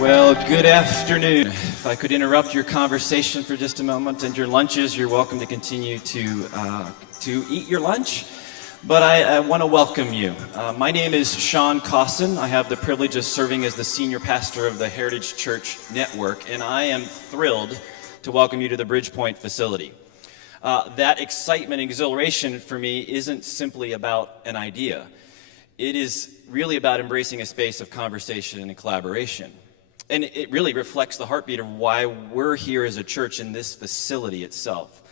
Well, good afternoon. If I could interrupt your conversation for just a moment and your lunches, you're welcome to continue to eat your lunch. But I want to welcome you. My name is Sean Cosson. I have the privilege of serving as the senior pastor of the Heritage Church Network, and I am thrilled to welcome you to the Bridgepoint facility. That excitement and exhilaration for me isn't simply about an idea. It is really about embracing a space of conversation and collaboration. And it really reflects the heartbeat of why we're here as a church in this facility itself.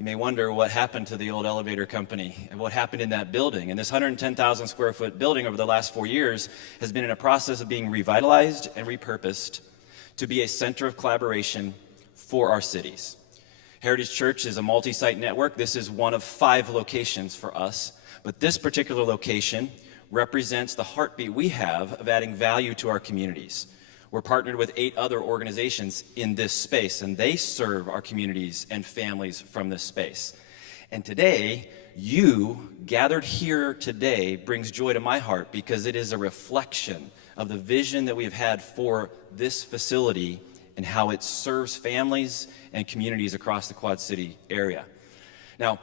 You may wonder what happened to the old elevator company and what happened in that building. And this 110,000 square foot building over the last 4 years has been in a process of being revitalized and repurposed to be a center of collaboration for our cities. Heritage Church is a multi-site network. This is one of 5 locations for us, but this particular location represents the heartbeat we have of adding value to our communities. We're partnered with 8 other organizations in this space, and they serve our communities and families from this space. And today, you gathered here today brings joy to my heart because it is a reflection of the vision that we have had for this facility and how it serves families and communities across the Quad City area. Now,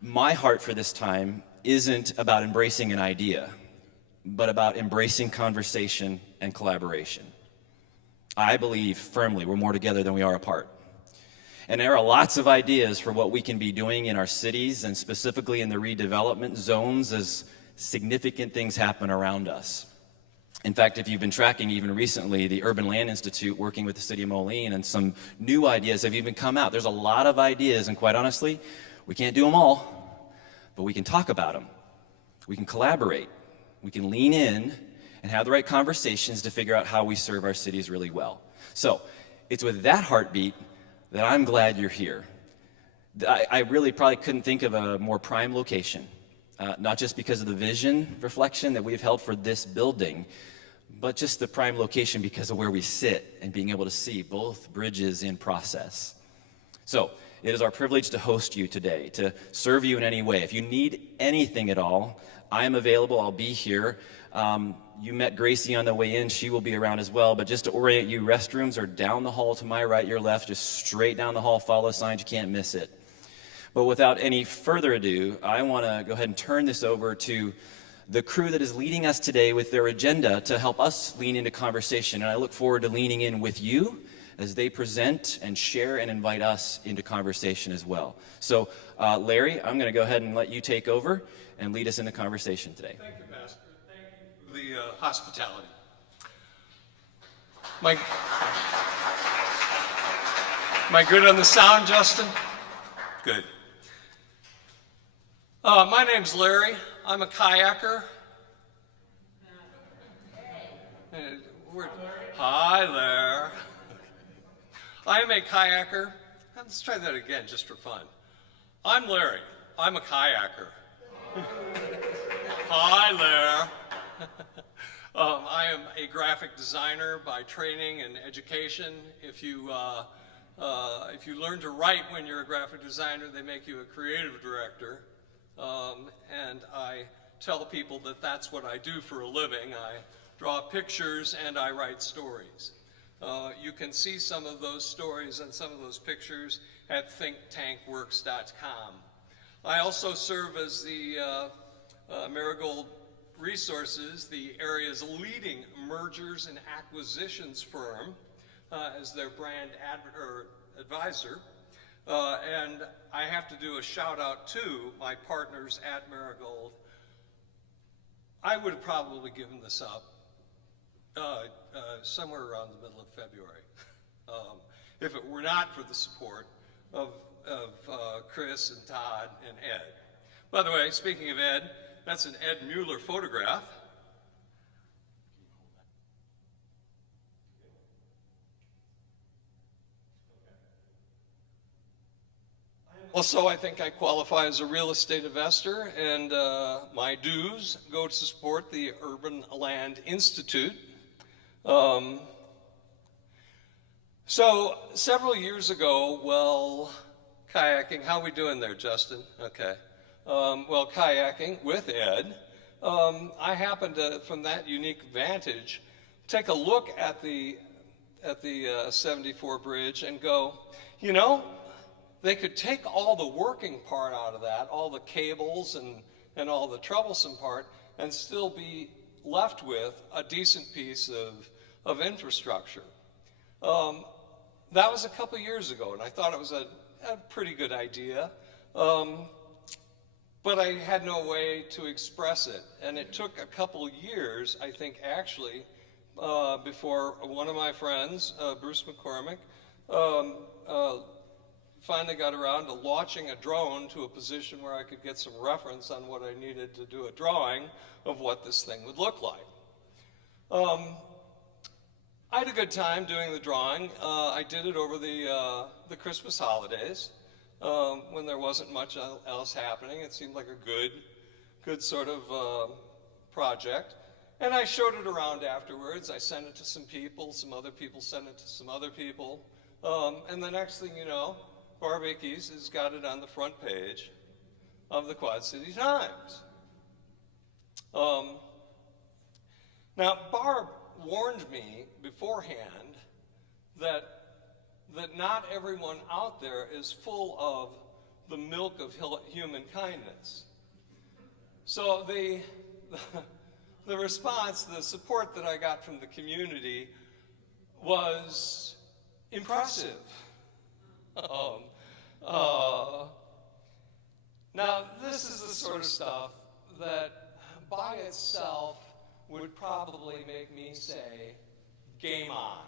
my heart for this time isn't about embracing an idea, but about embracing conversation and collaboration. I believe firmly we're more together than we are apart. And there are lots of ideas for what we can be doing in our cities and specifically in the redevelopment zones as significant things happen around us. In fact, if you've been tracking even recently, the Urban Land Institute working with the city of Moline and some new ideas have even come out. There's a lot of ideas, and quite honestly, we can't do them all, but we can talk about them. We can collaborate. We can lean in and have the right conversations to figure out how we serve our cities really well. So it's with that heartbeat that I'm glad you're here. I really probably couldn't think of a more prime location, not just because of the vision reflection that we've held for this building, but just the prime location because of where we sit and being able to see both bridges in process. So it is our privilege to host you today, to serve you in any way. If you need anything at all, I am available. I'll be here. You met Gracie on the way in. She will be around as well. But just to orient you, restrooms are down the hall to my right, your left, just straight down the hall. Follow the signs. You can't miss it. But without any further ado, I want to go ahead and turn this over to the crew that is leading us today with their agenda to help us lean into conversation. And I look forward to leaning in with you as they present and share and invite us into conversation as well. So, Larry, I'm going to go ahead and let you take over and lead us into conversation today. Thank you, Pastor. Thank you for the hospitality. Am I good on the sound, Justin? Good. My name's Larry. I'm a kayaker. Hi there. I am a kayaker. Let's try that again just for fun. I'm Larry. I'm a kayaker. Hi there. I am a graphic designer by training and education. If you learn to write when you're a graphic designer, they make you a creative director. And I tell people that that's what I do for a living. I draw pictures and I write stories. You can see some of those stories and some of those pictures at thinktankworks.com. I also serve as the Marigold Resources, the area's leading mergers and acquisitions firm, as their brand advisor. And I have to do a shout out to my partners at Marigold. I would have probably given this up somewhere around the middle of February if it were not for the support of Chris and Todd and Ed. By the way, speaking of Ed, that's an Ed Mueller photograph. Also, I think I qualify as a real estate investor, and my dues go to support the Urban Land Institute. So several years ago, well, kayaking, how are we doing there, Justin? Okay. Well, kayaking with Ed, I happened to, from that unique vantage, take a look at the 74 bridge and go, you know, they could take all the working part out of that, all the cables and all the troublesome part, and still be left with a decent piece of infrastructure. That was a couple years ago, and I thought it was a pretty good idea. But I had no way to express it. And it took a couple years, I think actually, before one of my friends, Bruce McCormick, finally got around to launching a drone to a position where I could get some reference on what I needed to do a drawing of what this thing would look like. I had a good time doing the drawing. I did it over the Christmas holidays when there wasn't much else happening. It seemed like a good sort of project. And I showed it around afterwards. I sent it to some people. Some other people sent it to some other people. And the next thing you know, Barb Ickes has got it on the front page of the Quad City Times. Now, Barb warned me beforehand that not everyone out there is full of the milk of human kindness. So the response, the support that I got from the community was impressive. Now, this is the sort of stuff that by itself would probably make me say, game on.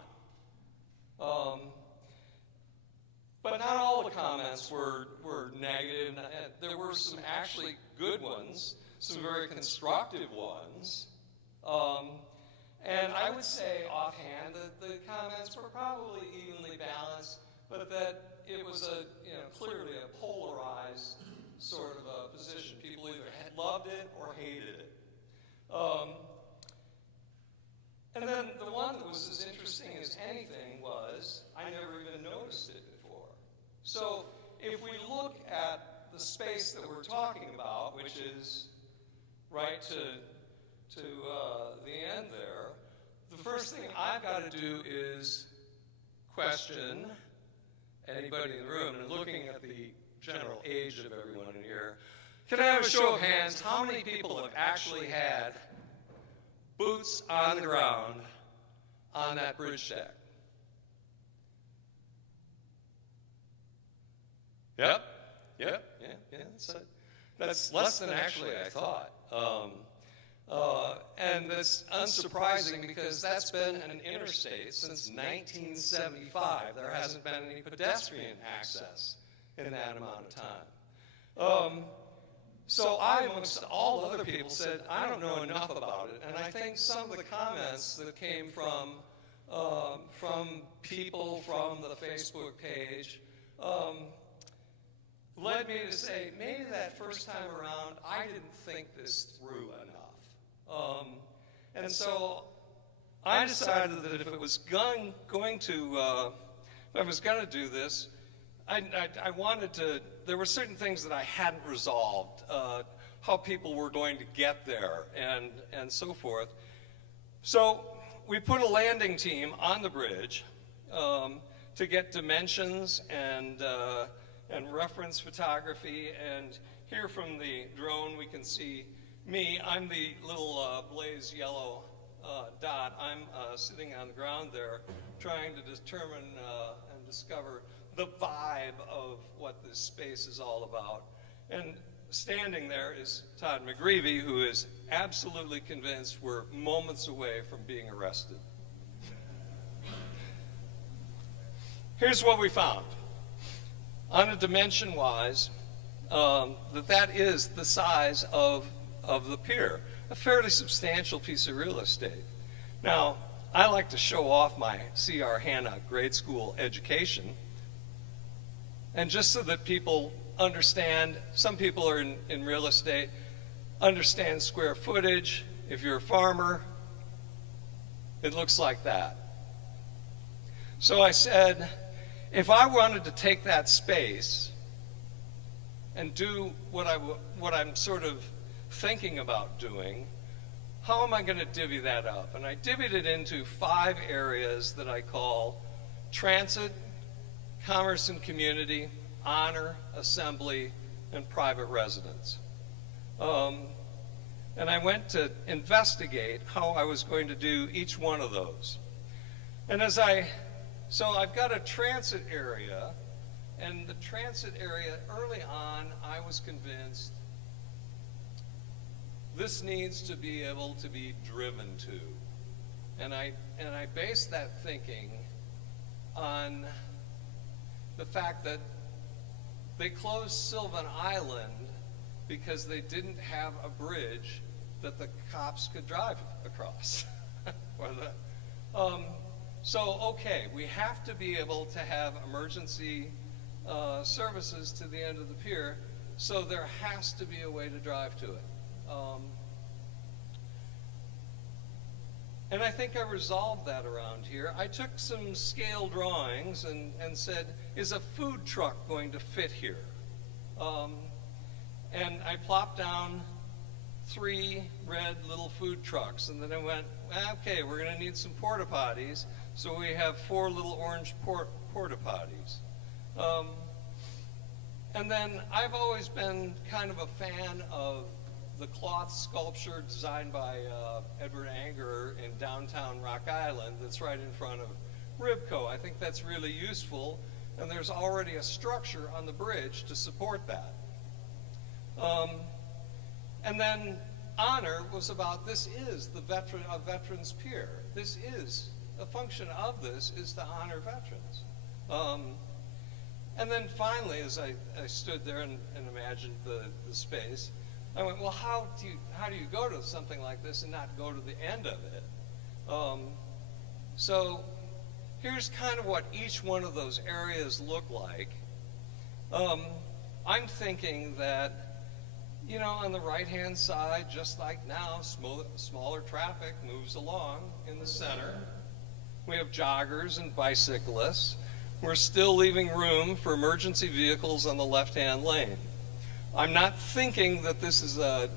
But not all the comments were negative. There were some actually good ones, some very constructive ones. And I would say offhand that the comments were probably evenly balanced, but that it was clearly a polarized sort of a position. People either loved it or hated it. And then the one that was as interesting as anything was, I never even noticed it before. So if we look at the space that we're talking about, which is right to the end there, the first thing I've got to do is question anybody in the room, and looking at the general age of everyone in here, can I have a show of hands? How many people have actually had boots on the ground on that bridge deck? Yep. That's less than actually I thought. And that's unsurprising because that's been an interstate since 1975. There hasn't been any pedestrian access in that amount of time. So I, amongst all other people, said, I don't know enough about it. And I think some of the comments that came from people from the Facebook page led me to say, maybe that first time around, I didn't think this through enough. And so I decided that if it was going to do this, I wanted to, there were certain things that I hadn't resolved, how people were going to get there and so forth. So we put a landing team on the bridge to get dimensions and reference photography. And here from the drone we can see me. I'm the little blaze yellow dot. I'm sitting on the ground there trying to determine and discover the vibe of what this space is all about. And standing there is Todd McGreevy, who is absolutely convinced we're moments away from being arrested. Here's what we found. On a dimension-wise, that is the size of the pier, a fairly substantial piece of real estate. Now, I like to show off my C.R. Hanna grade school education, and just so that people understand, some people are in real estate, understand square footage. If you're a farmer, it looks like that. So I said, if I wanted to take that space and do what I'm sort of thinking about doing, how am I going to divvy that up? And I divvied it into 5 areas that I call transit, commerce and community, honor, assembly, and private residence. And I went to investigate how I was going to do each one of those. And so I've got a transit area, and the transit area, early on, I was convinced this needs to be able to be driven to. And I based that thinking on the fact that they closed Sylvan Island because they didn't have a bridge that the cops could drive across. So, okay, we have to be able to have emergency services to the end of the pier, so there has to be a way to drive to it. And I think I resolved that around here. I took some scale drawings and said, is a food truck going to fit here? And I plopped down 3 red little food trucks, and then I went, okay, we're going to need some porta potties, so we have 4 little orange porta potties. And then I've always been kind of a fan of the cloth sculpture designed by Edward Anger in downtown Rock Island that's right in front of Ribco. I think that's really useful, and there's already a structure on the bridge to support that. And then honor was about, this is a Veterans Pier. This is, a function of this is to honor veterans. And then finally, as I stood there and imagined the space, I went, well, how do you go to something like this and not go to the end of it? So here's kind of what each one of those areas look like. I'm thinking that, you know, on the right-hand side, just like now, smaller traffic moves along in the center. We have joggers and bicyclists. We're still leaving room for emergency vehicles on the left-hand lane. I'm not thinking that this is an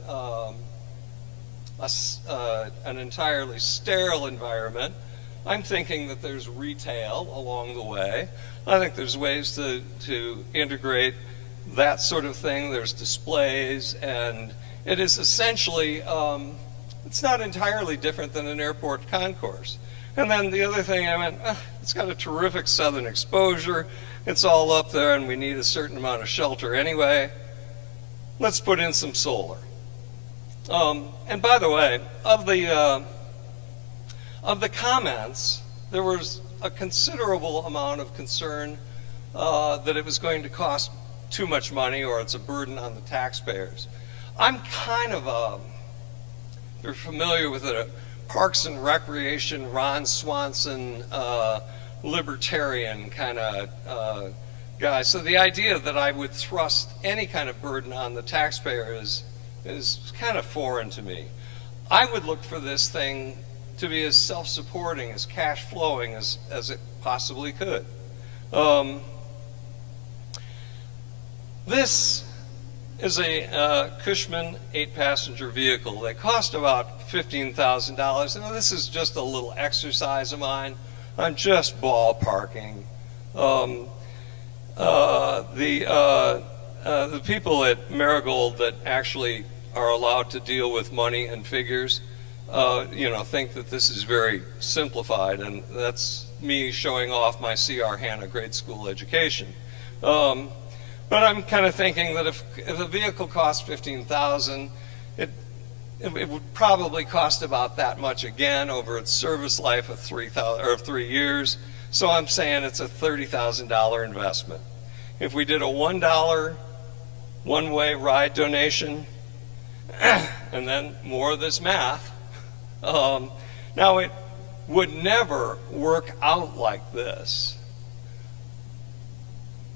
entirely sterile environment. I'm thinking that there's retail along the way. I think there's ways to integrate that sort of thing. There's displays, and it is essentially, it's not entirely different than an airport concourse. And then the other thing, I went, it's got a terrific southern exposure. It's all up there, and we need a certain amount of shelter anyway. Let's put in some solar. And by the way, of the comments, there was a considerable amount of concern that it was going to cost too much money or it's a burden on the taxpayers. I'm kind of you're familiar with it, Parks and Recreation, Ron Swanson, libertarian kind of guy. So the idea that I would thrust any kind of burden on the taxpayer is kind of foreign to me. I would look for this thing to be as self-supporting, as cash-flowing as it possibly could. This is a Cushman 8-passenger vehicle. They cost about $15,000. And this is just a little exercise of mine. I'm just ballparking. The people at Marigold that actually are allowed to deal with money and figures, think that this is very simplified, and that's me showing off my C.R. Hanna grade school education. But I'm kind of thinking that if a vehicle costs $15,000, it would probably cost about that much again over its service life of 3 years. So I'm saying it's a $30,000 investment. If we did a $1 one-way ride donation, and then more of this math, now it would never work out like this.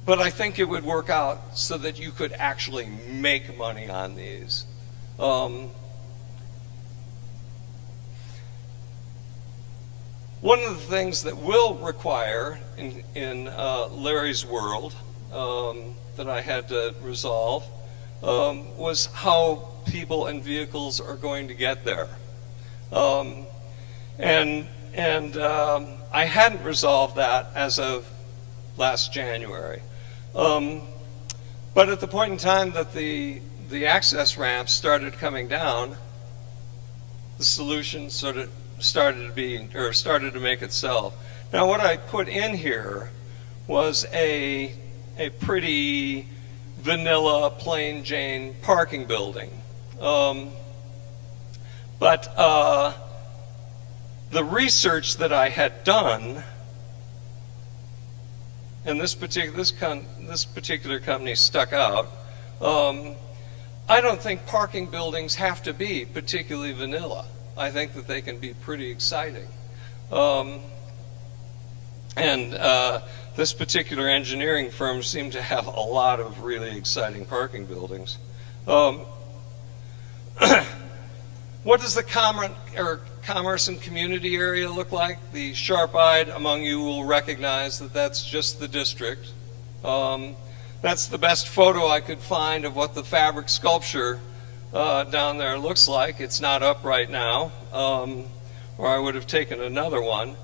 But I think it would work out so that you could actually make money on these. One of the things that will require in Larry's world that I had to resolve was how people and vehicles are going to get there. I hadn't resolved that as of last January. But at the point in time that the access ramps started coming down, the solution sort of started to make itself. Now, what I put in here was a pretty vanilla, plain Jane parking building. But the research that I had done, and this particular company stuck out, I don't think parking buildings have to be particularly vanilla. I think that they can be pretty exciting. This particular engineering firm seemed to have a lot of really exciting parking buildings. What does the commerce and community area look like? The sharp-eyed among you will recognize that that's just the district. That's the best photo I could find of what the fabric sculpture down there looks like. It's not up right now, or I would have taken another one.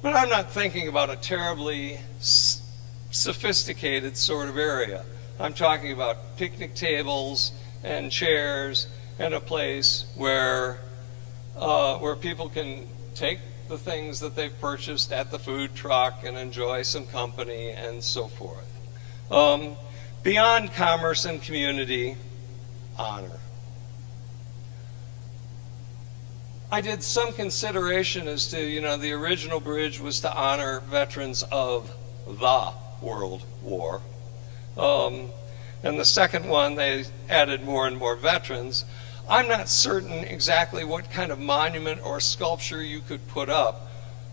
But I'm not thinking about a terribly sophisticated sort of area. I'm talking about picnic tables and chairs and a place where people can take the things that they've purchased at the food truck and enjoy some company and so forth. Beyond commerce and community, honor. I did some consideration as to, the original bridge was to honor veterans of the World War. And the second one, they added more and more veterans. I'm not certain exactly what kind of monument or sculpture you could put up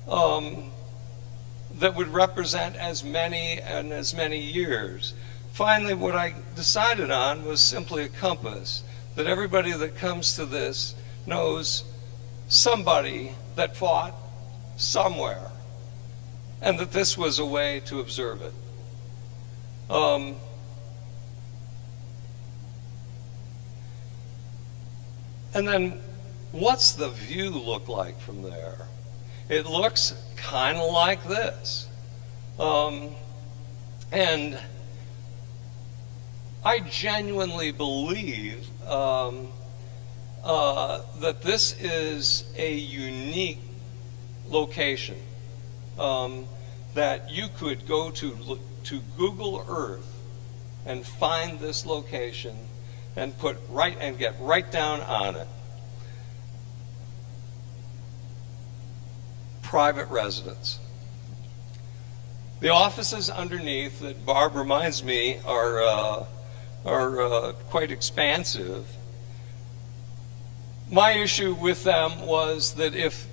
that would represent as many and as many years. Finally, what I decided on was simply a compass, that everybody that comes to this knows somebody that fought somewhere, and that this was a way to observe it. And then, what's the view look like from there? It looks kind of like this. And I genuinely believe that this is a unique location, that you could go to Google Earth and find this location and get right down on it. Private residence. The offices underneath that Barb reminds me are quite expansive. My issue with them was that if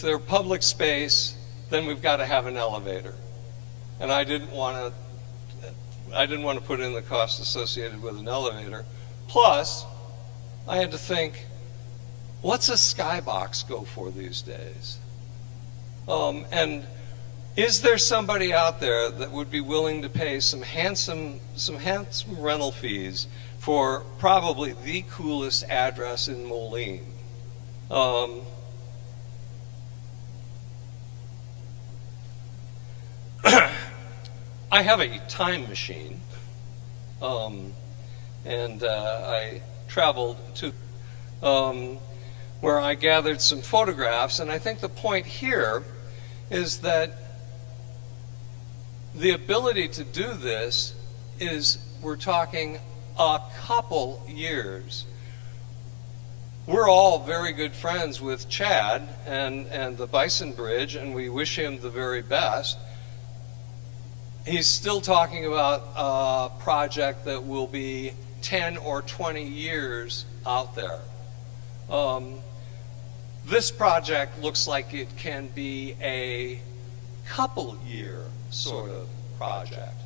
they're public space, then we've got to have an elevator, and I didn't want to put in the cost associated with an elevator. Plus, I had to think, what's a skybox go for these days? And is there somebody out there that would be willing to pay some handsome rental fees for probably the coolest address in Moline? I have a time machine, and I traveled to where I gathered some photographs, and I think the point here is that the ability to do this is, we're talking a couple years. We're all very good friends with Chad and the Bison Bridge, and we wish him the very best. He's still talking about a project that will be 10 or 20 years out there. This project looks like it can be a couple year sort of project.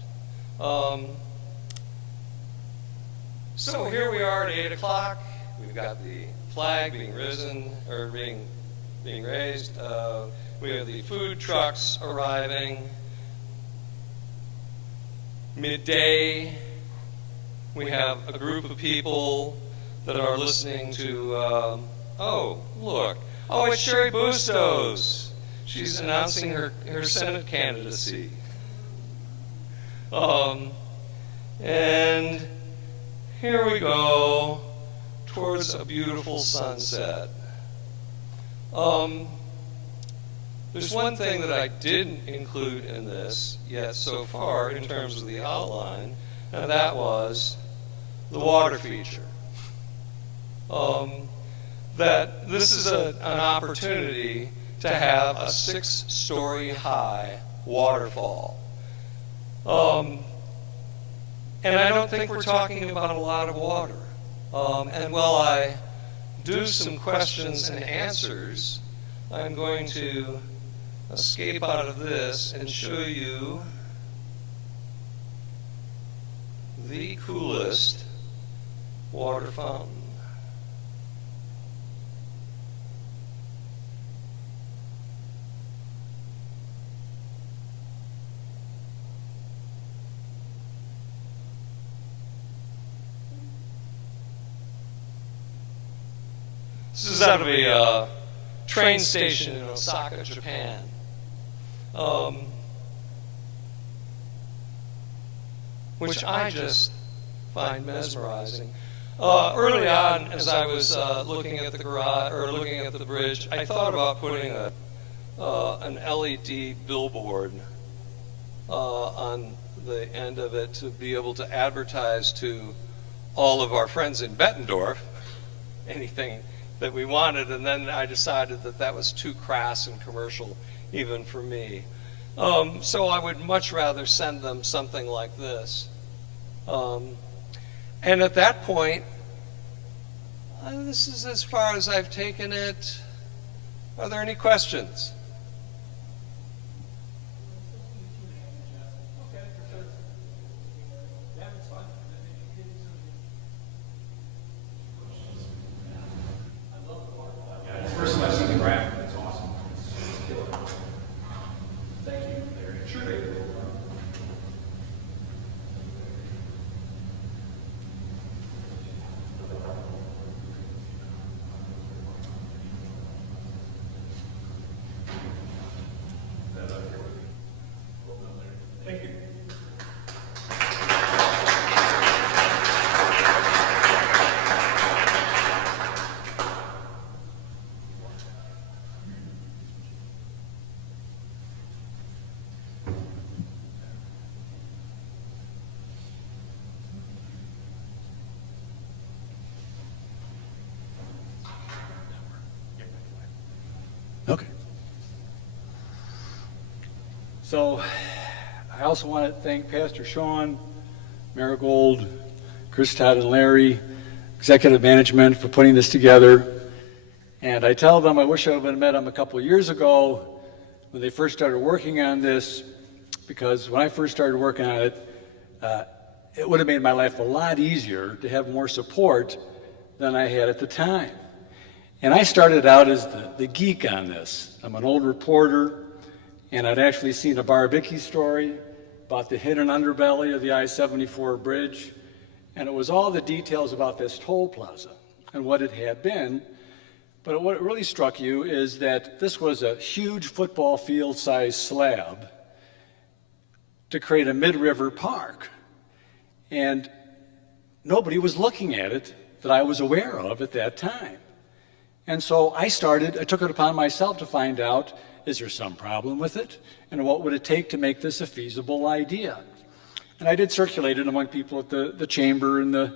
So here we are at 8 o'clock. We've got the flag being risen, or being raised. We have the food trucks arriving. Midday, we have a group of people that are listening to, oh, look, Oh, it's Sherry Bustos. She's announcing her Senate candidacy. And here we go towards a beautiful sunset. There's one thing that I didn't include in this yet so far in terms of the outline, and that was the water feature. That this is an opportunity to have a 6-story high waterfall. And I don't think we're talking about a lot of water. And while I do some questions and answers, I'm going to escape out of this and show you the coolest water fountain. This is out of a train station in Osaka, Japan. Which I just find mesmerizing. Early on, as I was looking at the garage or looking at the bridge, I thought about putting an LED billboard on the end of it to be able to advertise to all of our friends in Bettendorf anything that we wanted, and then I decided that that was too crass and commercial even for me. So I would much rather send them something like this. And at that point, this is as far as I've taken it. Are there any questions? First time I've seen the graphic, that's awesome. It's killer. Thank you, Larry. Sure. Thank you. Okay. So I also want to thank Pastor Sean, Marigold, Chris, Todd, and Larry, executive management for putting this together. And I tell them I wish I would have met them a couple of years ago when they first started working on this, because when I first started working on it, it would have made my life a lot easier to have more support than I had at the time. And I started out as the geek on this. I'm an old reporter, and I'd actually seen a Barbicki story about the hidden underbelly of the I-74 bridge, and it was all the details about this toll plaza and what it had been. But what really struck you is that this was a huge football field-sized slab to create a mid-river park. And nobody was looking at it that I was aware of at that time. And so I took it upon myself to find out, is there some problem with it? And what would it take to make this a feasible idea? And I did circulate it among people at the chamber and the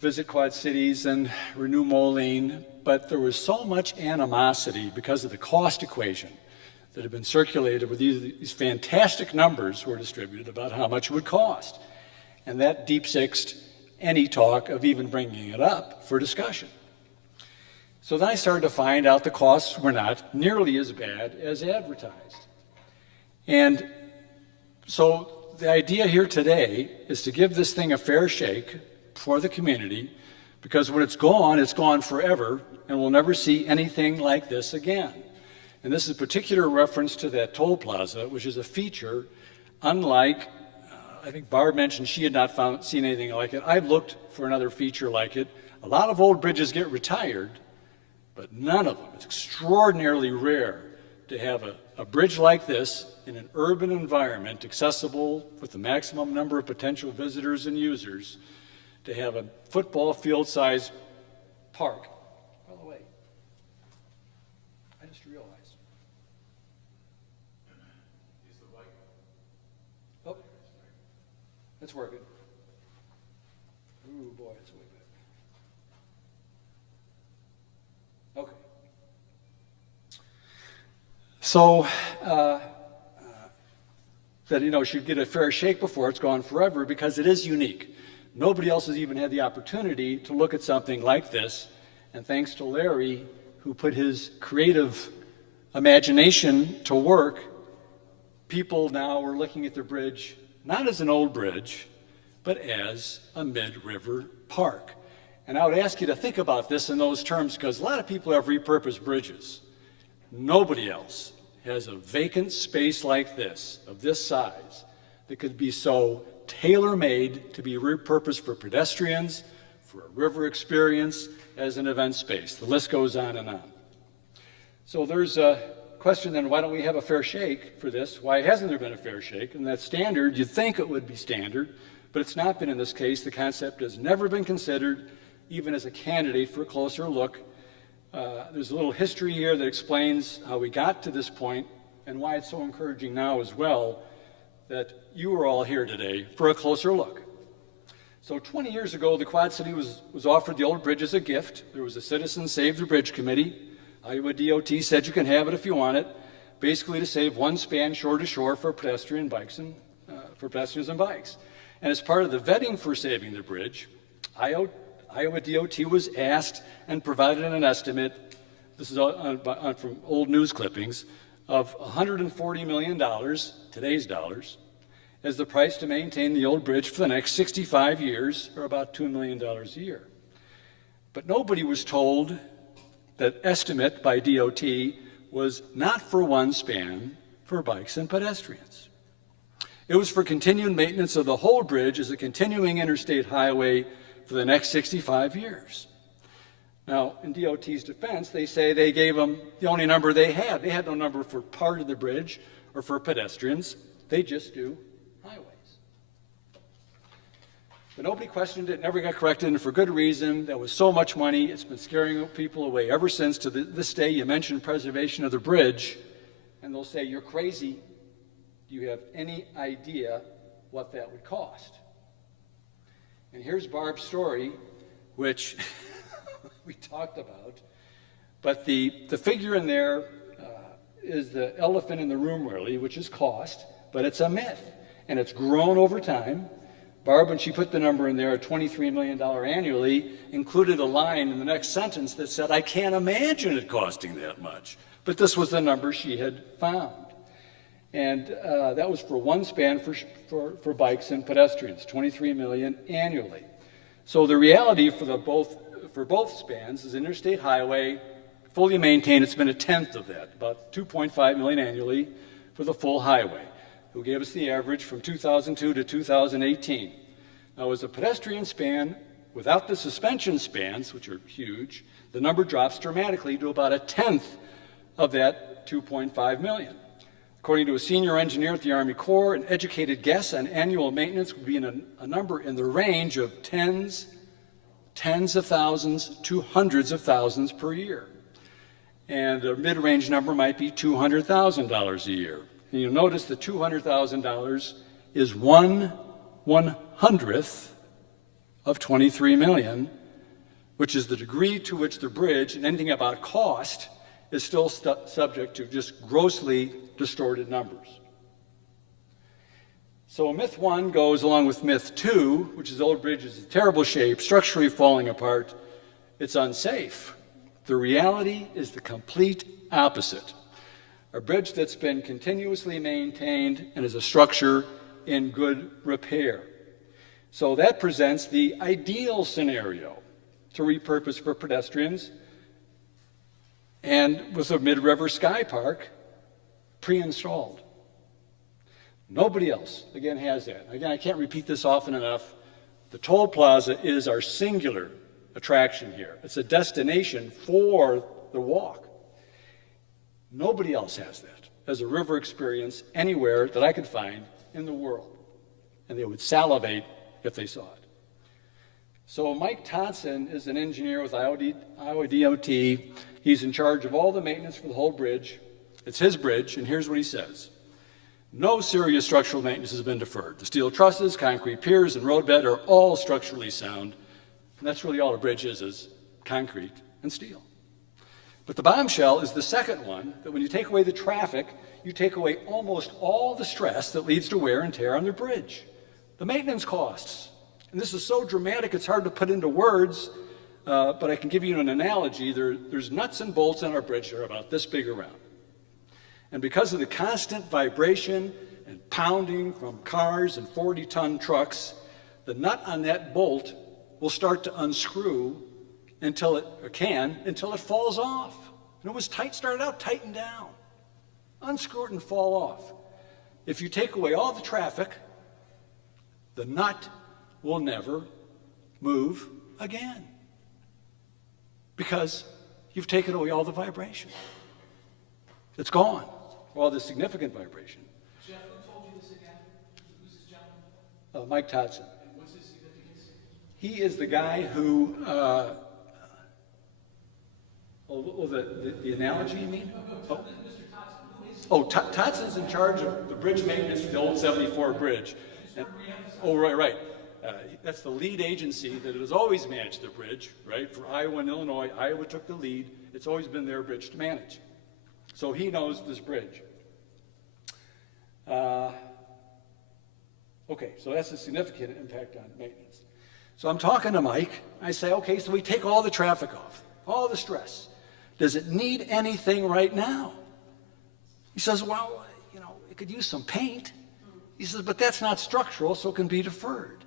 Visit Quad Cities and Renew Moline, but there was so much animosity because of the cost equation that had been circulated where these fantastic numbers were distributed about how much it would cost. And that deep-sixed any talk of even bringing it up for discussion. So then I started to find out the costs were not nearly as bad as advertised. And so the idea here today is to give this thing a fair shake for the community, because when it's gone forever, and we'll never see anything like this again. And this is a particular reference to that toll plaza, which is a feature unlike, I think Barb mentioned she had not seen anything like it. I've looked for another feature like it. A lot of old bridges get retired, but none of them. It's extraordinarily rare to have a bridge like this in an urban environment, accessible with the maximum number of potential visitors and users, to have a football field-sized park. By the way, I just realized. Is the bike? Oh, it's working. Ooh, boy, it's way back. Okay. So, that, should get a fair shake before it's gone forever, because it is unique. Nobody else has even had the opportunity to look at something like this. And thanks to Larry, who put his creative imagination to work, people now are looking at the bridge not as an old bridge, but as a mid-river park. And I would ask you to think about this in those terms, because a lot of people have repurposed bridges. Nobody else has a vacant space like this, of this size, that could be so tailor-made to be repurposed for pedestrians, for a river experience, as an event space. The list goes on and on. So there's a question then, why don't we have a fair shake for this? Why hasn't there been a fair shake? And that's standard. You'd think it would be standard, but it's not been in this case. The concept has never been considered, even as a candidate for a closer look. There's a little history here that explains how we got to this point and why it's so encouraging now as well that you are all here today for a closer look. So 20 years ago, the Quad City was offered the old bridge as a gift. There was a Citizens Save the Bridge Committee. Iowa DOT said you can have it if you want it, basically to save one span shore to shore for pedestrians and bikes. And as part of the vetting for saving the bridge, Iowa DOT was asked and provided an estimate, this is from old news clippings, of $140 million, today's dollars, as the price to maintain the old bridge for the next 65 years, or about $2 million a year. But nobody was told that estimate by DOT was not for one span for bikes and pedestrians. It was for continued maintenance of the whole bridge as a continuing interstate highway for the next 65 years. Now, in DOT's defense, they say they gave them the only number they had. They had no number for part of the bridge or for pedestrians. They just do highways. But nobody questioned it, never got corrected, and for good reason. That was so much money. It's been scaring people away ever since. To this day, you mention preservation of the bridge, and they'll say, you're crazy. Do you have any idea what that would cost? And here's Barb's story, which we talked about. But the figure in there is the elephant in the room, really, which is cost, but it's a myth, and it's grown over time. Barb, when she put the number in there, $23 million annually, included a line in the next sentence that said, I can't imagine it costing that much. But this was the number she had found. And that was for one span for bikes and pedestrians, $23 million annually. So the reality for both spans is interstate highway, fully maintained, it's been a tenth of that, about $2.5 million annually for the full highway, who gave us the average from 2002 to 2018. Now, as a pedestrian span, without the suspension spans, which are huge, the number drops dramatically to about a tenth of that 2.5 million. According to a senior engineer at the Army Corps, an educated guess on annual maintenance would be in a number in the range of tens of thousands to hundreds of thousands per year. And a mid-range number might be $200,000 a year. And you'll notice the $200,000 is 1/100th of 23 million, which is the degree to which the bridge and anything about cost is still subject to just grossly distorted numbers. So myth one goes along with myth two, which is the old bridge is in terrible shape, structurally falling apart. It's unsafe. The reality is the complete opposite. A bridge that's been continuously maintained and is a structure in good repair. So that presents the ideal scenario to repurpose for pedestrians, and with a mid-river sky park pre-installed. Nobody else, again, has that. Again, I can't repeat this often enough. The toll plaza is our singular attraction here. It's a destination for the walk. Nobody else has that as a river experience anywhere that I could find in the world. And they would salivate if they saw it. So Mike Todson is an engineer with Iowa DOT. He's in charge of all the maintenance for the whole bridge. It's his bridge, and here's what he says. No serious structural maintenance has been deferred. The steel trusses, concrete piers, and roadbed are all structurally sound. And that's really all a bridge is concrete and steel. But the bombshell is the second one, that when you take away the traffic, you take away almost all the stress that leads to wear and tear on the bridge. The maintenance costs. And this is so dramatic it's hard to put into words, but I can give you an analogy. There's nuts and bolts on our bridge that are about this big around. And because of the constant vibration and pounding from cars and 40-ton trucks, the nut on that bolt will start to unscrew until it falls off. And it was tight, started out tight and down. Unscrew it and fall off. If you take away all the traffic, the nut will never move again because you've taken away all the vibration. It's gone, all the significant vibration. Jeff, who told you this again? Who's this gentleman? Mike Todson. And what's his significance? He is the guy who, the analogy you mean? Mr. Todson, who is he? Oh, Todson's in charge of the bridge maintenance for the old 74 bridge. And, oh, right. That's the lead agency that has always managed the bridge, right? For Iowa and Illinois, Iowa took the lead. It's always been their bridge to manage. So he knows this bridge. Okay, so that's a significant impact on maintenance. So I'm talking to Mike. I say, okay, so we take all the traffic off, all the stress. Does it need anything right now? He says, well, it could use some paint. He says, but that's not structural, so it can be deferred.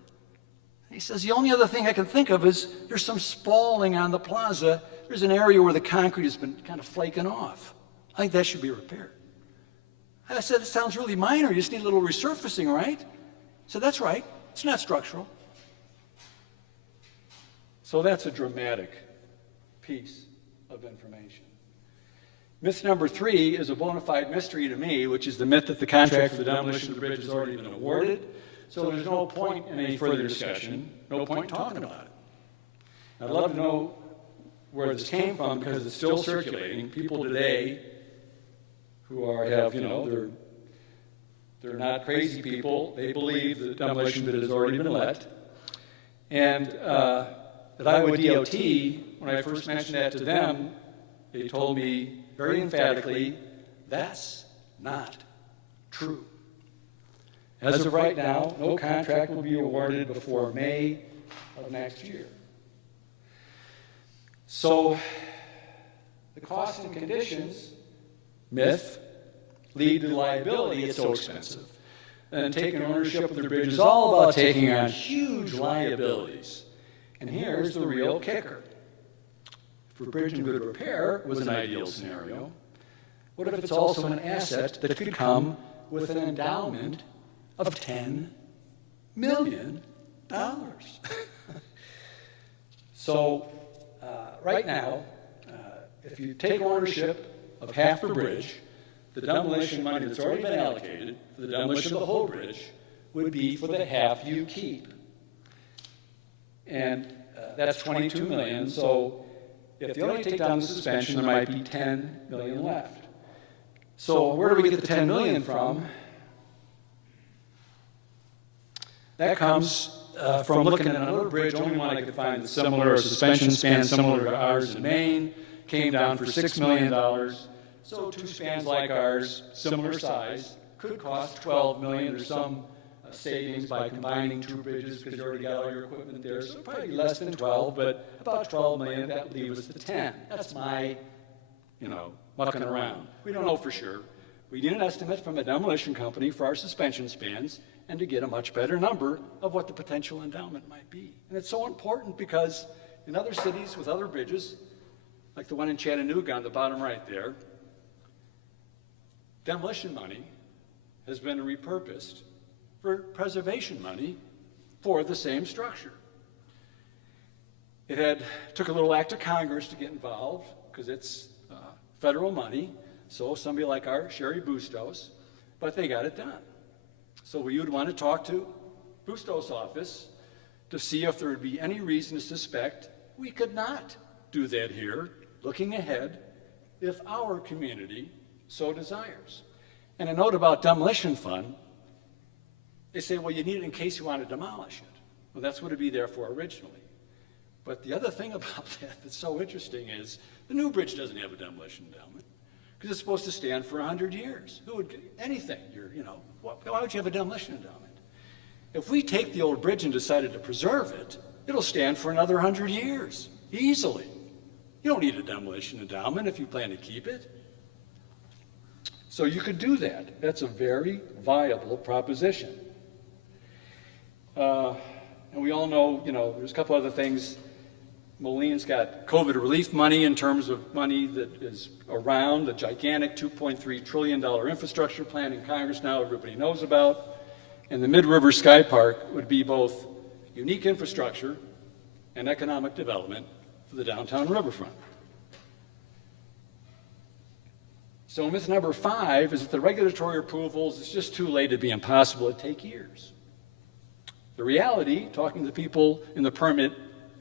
He says, the only other thing I can think of is there's some spalling on the plaza. There's an area where the concrete has been kind of flaking off. I think that should be repaired. And I said, it sounds really minor. You just need a little resurfacing, right? He said, that's right. It's not structural. So that's a dramatic piece of information. Myth number 3 is a bona fide mystery to me, which is the myth that the contract for the demolition of the bridge has already been awarded. So there's no point in any further discussion, no point in talking about it. I'd love to know where this came from because it's still circulating. People today who they're not crazy people. They believe the demolition bid has already been let. And at Iowa DOT, when I first mentioned that to them, they told me very emphatically, that's not true. As of right now, no contract will be awarded before May of next year. So the cost and conditions myth lead to liability. It's so expensive. And taking ownership of the bridge is all about taking on huge liabilities. And here's the real kicker. If a bridge in good repair was an ideal scenario, what if it's also an asset that could come with an endowment of $10 million? So right now, if you take ownership of half the bridge, the demolition money that's already been allocated for the demolition of the whole bridge would be for the half you keep. And that's $22 million. So if they only take down the suspension, there might be $10 million left. So where do we get the $10 million from? That comes from looking at another bridge, only one I could find that's similar, a suspension span similar to ours in Maine, came down for $6 million. So 2 spans like ours, similar size, could cost $12 million or some savings by combining 2 bridges because you already got all your equipment there. So probably less than 12, but about 12 million, that would leave us the 10. That's my, mucking around. We don't know for sure. We need an estimate from a demolition company for our suspension spans and to get a much better number of what the potential endowment might be. And it's so important because in other cities with other bridges, like the one in Chattanooga on the bottom right there, demolition money has been repurposed for preservation money for the same structure. It took a little act of Congress to get involved because it's federal money, so somebody like our Sherry Bustos, but they got it done. So we would want to talk to Bustos' office to see if there would be any reason to suspect we could not do that here, looking ahead, if our community so desires. And a note about demolition fund, they say, well, you need it in case you want to demolish it. Well, that's what it'd be there for originally. But the other thing about that that's so interesting is the new bridge doesn't have a demolition endowment because it's supposed to stand for 100 years. Who would, anything, why would you have a demolition endowment? If we take the old bridge and decided to preserve it, it'll stand for another 100 years, easily. You don't need a demolition endowment if you plan to keep it. So you could do that. That's a very viable proposition. And we all know, there's a couple other things. Moline's got COVID relief money in terms of money that is around the gigantic $2.3 trillion infrastructure plan in Congress now everybody knows about. And the Mid-River Sky Park would be both unique infrastructure and economic development for the downtown riverfront. So myth number 5 is that the regulatory approvals, it's just too late, it'd be impossible, it'd take years. The reality, talking to the people in the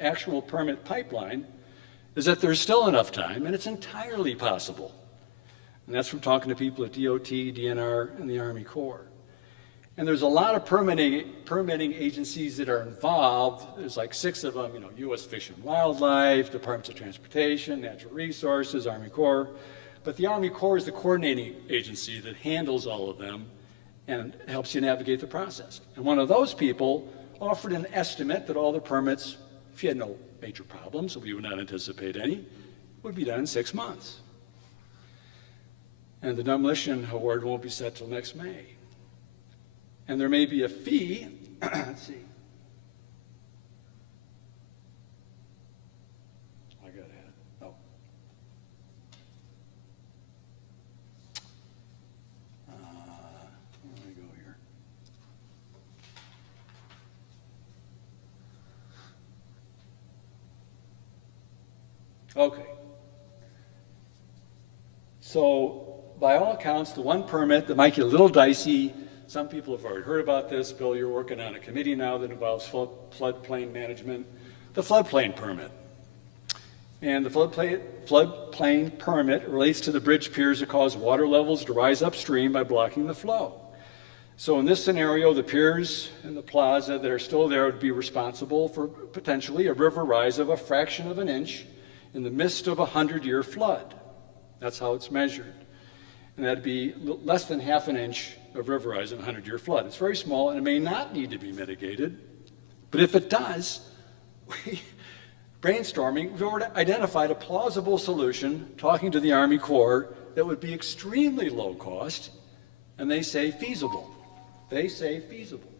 actual permit pipeline, is that there's still enough time and it's entirely possible. And that's from talking to people at DOT, DNR, and the Army Corps. And there's a lot of permitting agencies that are involved. There's like 6 of them, U.S. Fish and Wildlife, Departments of Transportation, Natural Resources, Army Corps. But the Army Corps is the coordinating agency that handles all of them and helps you navigate the process. And one of those people offered an estimate that all the permits, if you had no major problems, we would not anticipate any, would be done in 6 months. And the demolition award won't be set till next May. And there may be a fee, let's see. I got it. Oh. Where do I go here? Okay. So, by all accounts, the one permit that might get a little dicey, some people have already heard about this. Bill, you're working on a committee now that involves floodplain management, the floodplain permit. And the floodplain permit relates to the bridge piers that cause water levels to rise upstream by blocking the flow. So in this scenario, the piers and the plaza that are still there would be responsible for potentially a river rise of a fraction of an inch in the midst of a 100-year flood. That's how it's measured. And that'd be less than half an inch of river rise in a 100-year flood. It's very small and it may not need to be mitigated, but if it does, brainstorming, we've already identified a plausible solution, talking to the Army Corps, that would be extremely low cost, and they say feasible. They say feasible.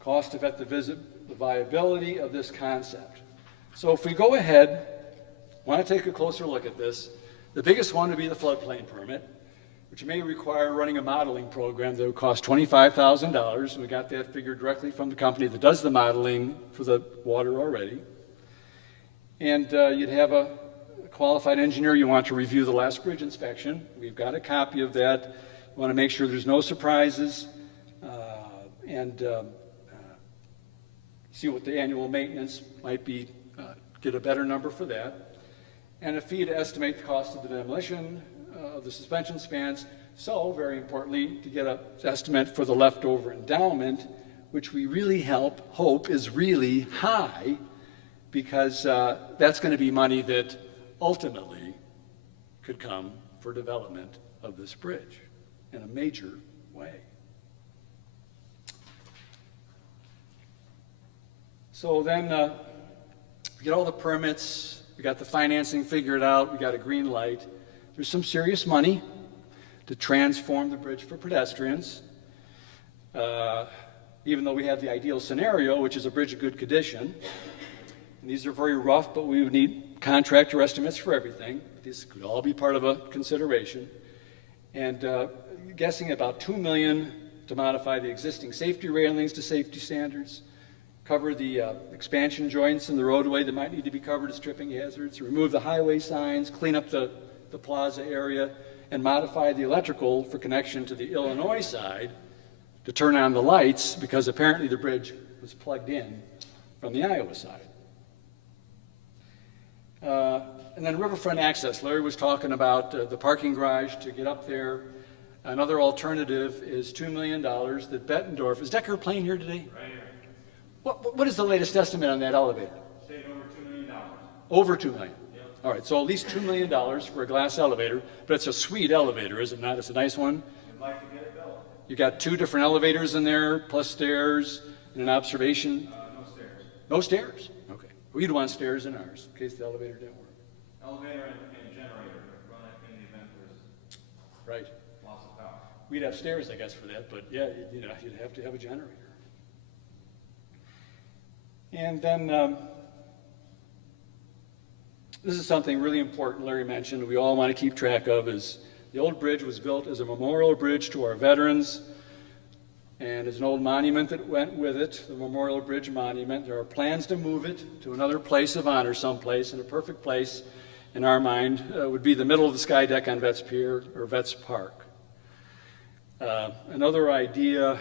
Cost-effective the viability of this concept. So if we go ahead, want to take a closer look at this, the biggest one would be the floodplain permit, which may require running a modeling program that would cost $25,000. We got that figured directly from the company that does the modeling for the water already. And you'd have a qualified engineer. You want to review the last bridge inspection. We've got a copy of that. You want to make sure there's no surprises and see what the annual maintenance might be, get a better number for that. And a fee to estimate the cost of the demolition of the suspension spans. So, very importantly, to get an estimate for the leftover endowment, which we really hope is really high, because that's going to be money that ultimately could come for development of this bridge in a major way. So then we get all the permits, we got the financing figured out, we got a green light. There's some serious money to transform the bridge for pedestrians. Even though we have the ideal scenario, which is a bridge of good condition. And these are very rough, but we would need contractor estimates for everything. These could all be part of a consideration. And guessing about $2 million to modify the existing safety railings to safety standards. cover the expansion joints in the roadway that might need to be covered as tripping hazards, remove the highway signs, clean up the plaza area, and modify the electrical for connection to the Illinois side to turn on the lights because apparently the bridge was plugged in from the Iowa side. And then riverfront access. Larry was talking about the parking garage to get up there. Another alternative is $2 million that Bettendorf, is Decker Plain here today? Right here. What is the latest estimate on that elevator? Stayed over $2 million. Over $2 million. Yep. All right, so at least $2 million for a glass elevator, but it's a sweet elevator, is it not? It's a nice one. We'd like to get it built. You got 2 different elevators in there, plus stairs and an observation. No stairs. No stairs? Okay. We'd want stairs in ours in case the elevator didn't work. Elevator and generator run it in the event there's Right. loss of power. We'd have stairs, I guess, for that, but yeah, you'd have to have a generator. And then this is something really important Larry mentioned we all want to keep track of is the old bridge was built as a memorial bridge to our veterans, and there's an old monument that went with it, the Memorial Bridge Monument. There are plans to move it to another place of honor someplace, and a perfect place in our mind would be the middle of the sky deck on Vets Pier or Vets Park. Another idea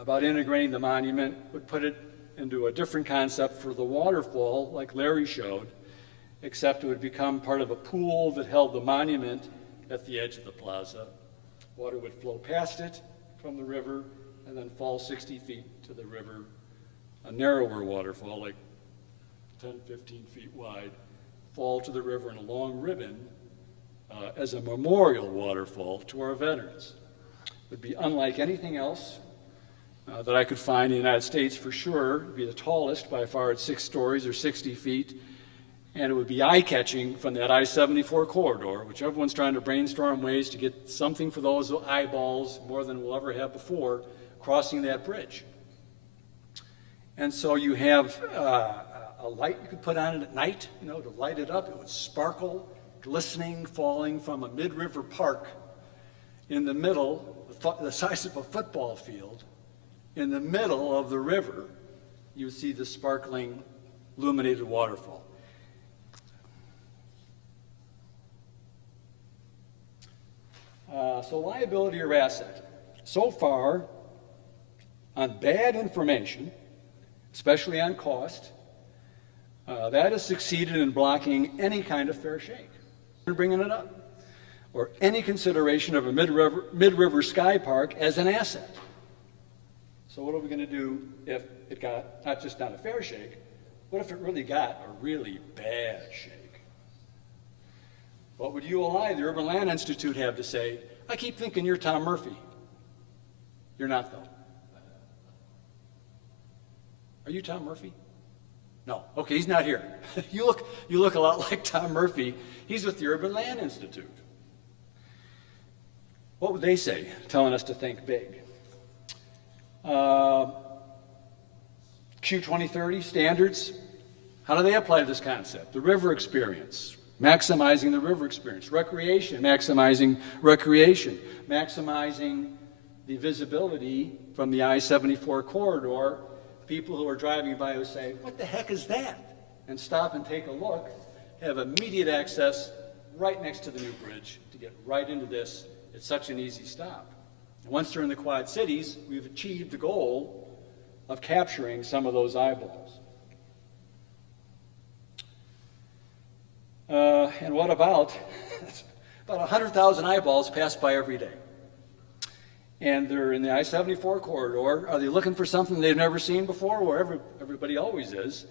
about integrating the monument would put it into a different concept for the waterfall, like Larry showed, except it would become part of a pool that held the monument at the edge of the plaza. Water would flow past it from the river and then fall 60 feet to the river, a narrower waterfall, like 10, 15 feet wide, fall to the river in a long ribbon as a memorial waterfall to our veterans. It would be unlike anything else that I could find in the United States for sure. It would be the tallest by far at 6 stories or 60 feet, and it would be eye-catching from that I-74 corridor, which everyone's trying to brainstorm ways to get something for those eyeballs more than we'll ever have before crossing that bridge. And so you have a light you could put on it at night, to light it up. It would sparkle, glistening, falling from a mid-river park in the middle, the size of a football field. In the middle of the river, you would see the sparkling, illuminated waterfall. So liability or asset. So far, on bad information, especially on cost, that has succeeded in blocking any kind of fair shake, bringing it up, or any consideration of a mid-river sky park as an asset. So what are we going to do if it got not just not a fair shake, what if it really got a really bad shake? What would ULI, the Urban Land Institute, have to say? I keep thinking you're Tom Murphy. You're not, though. Are you Tom Murphy? No. Okay, he's not here. You look a lot like Tom Murphy. He's with the Urban Land Institute. What would they say, telling us to think big? Q 2030 standards, how do they apply to this concept? The river experience, maximizing the river experience. Recreation, maximizing recreation. Maximizing the visibility from the I-74 corridor. People who are driving by will say, what the heck is that? And stop and take a look, have immediate access right next to the new bridge to get right into this. It's such an easy stop. And once they're in the Quad Cities, we've achieved the goal of capturing some of those eyeballs. And what about 100,000 eyeballs pass by every day? And they're in the I-74 corridor. Are they looking for something they've never seen before, where everybody always is?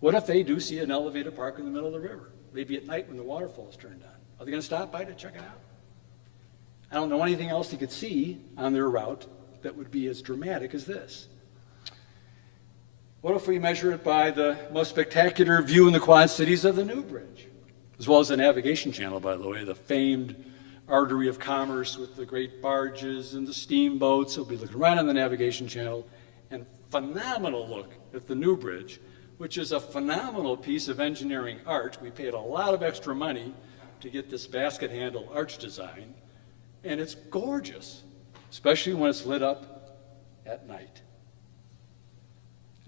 What if they do see an elevated park in the middle of the river, maybe at night when the waterfall's turned on? Are they going to stop by to check it out? I don't know anything else they could see on their route that would be as dramatic as this. What if we measure it by the most spectacular view in the Quad Cities of the new bridge, as well as the navigation channel, by the way, the famed artery of commerce with the great barges and the steamboats? We'll be looking right on the navigation channel, and phenomenal look at the new bridge, which is a phenomenal piece of engineering art. We paid a lot of extra money to get this basket handle arch design, and it's gorgeous, especially when it's lit up at night.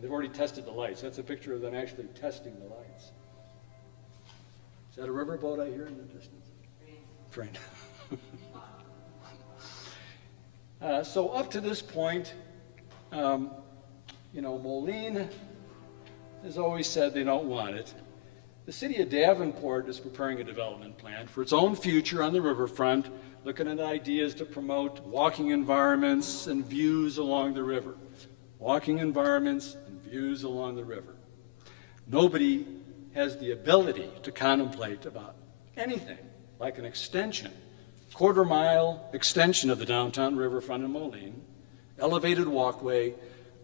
They've already tested the lights. That's a picture of them actually testing the lights. Is that a riverboat I hear in the distance? Train. So up to this point, Moline has always said they don't want it. The city of Davenport is preparing a development plan for its own future on the riverfront, looking at ideas to promote walking environments and views along the river. Walking environments and views along the river. Nobody has the ability to contemplate about anything like an extension, quarter-mile extension of the downtown riverfront in Moline, elevated walkway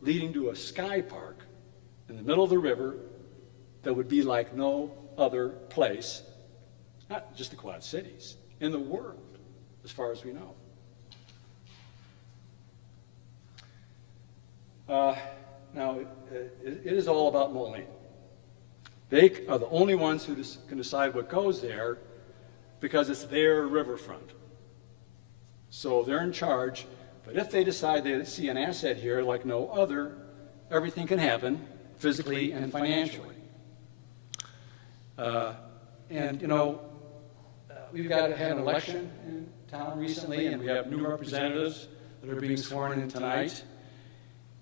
leading to a sky park in the middle of the river that would be like no other place, not just the Quad Cities, in the world, as far as we know. Now, it is all about Moline. They are the only ones who can decide what goes there because it's their riverfront. So they're in charge, but if they decide they see an asset here like no other, everything can happen physically and financially. We've had an election in town recently, and we have new representatives that are being sworn in tonight.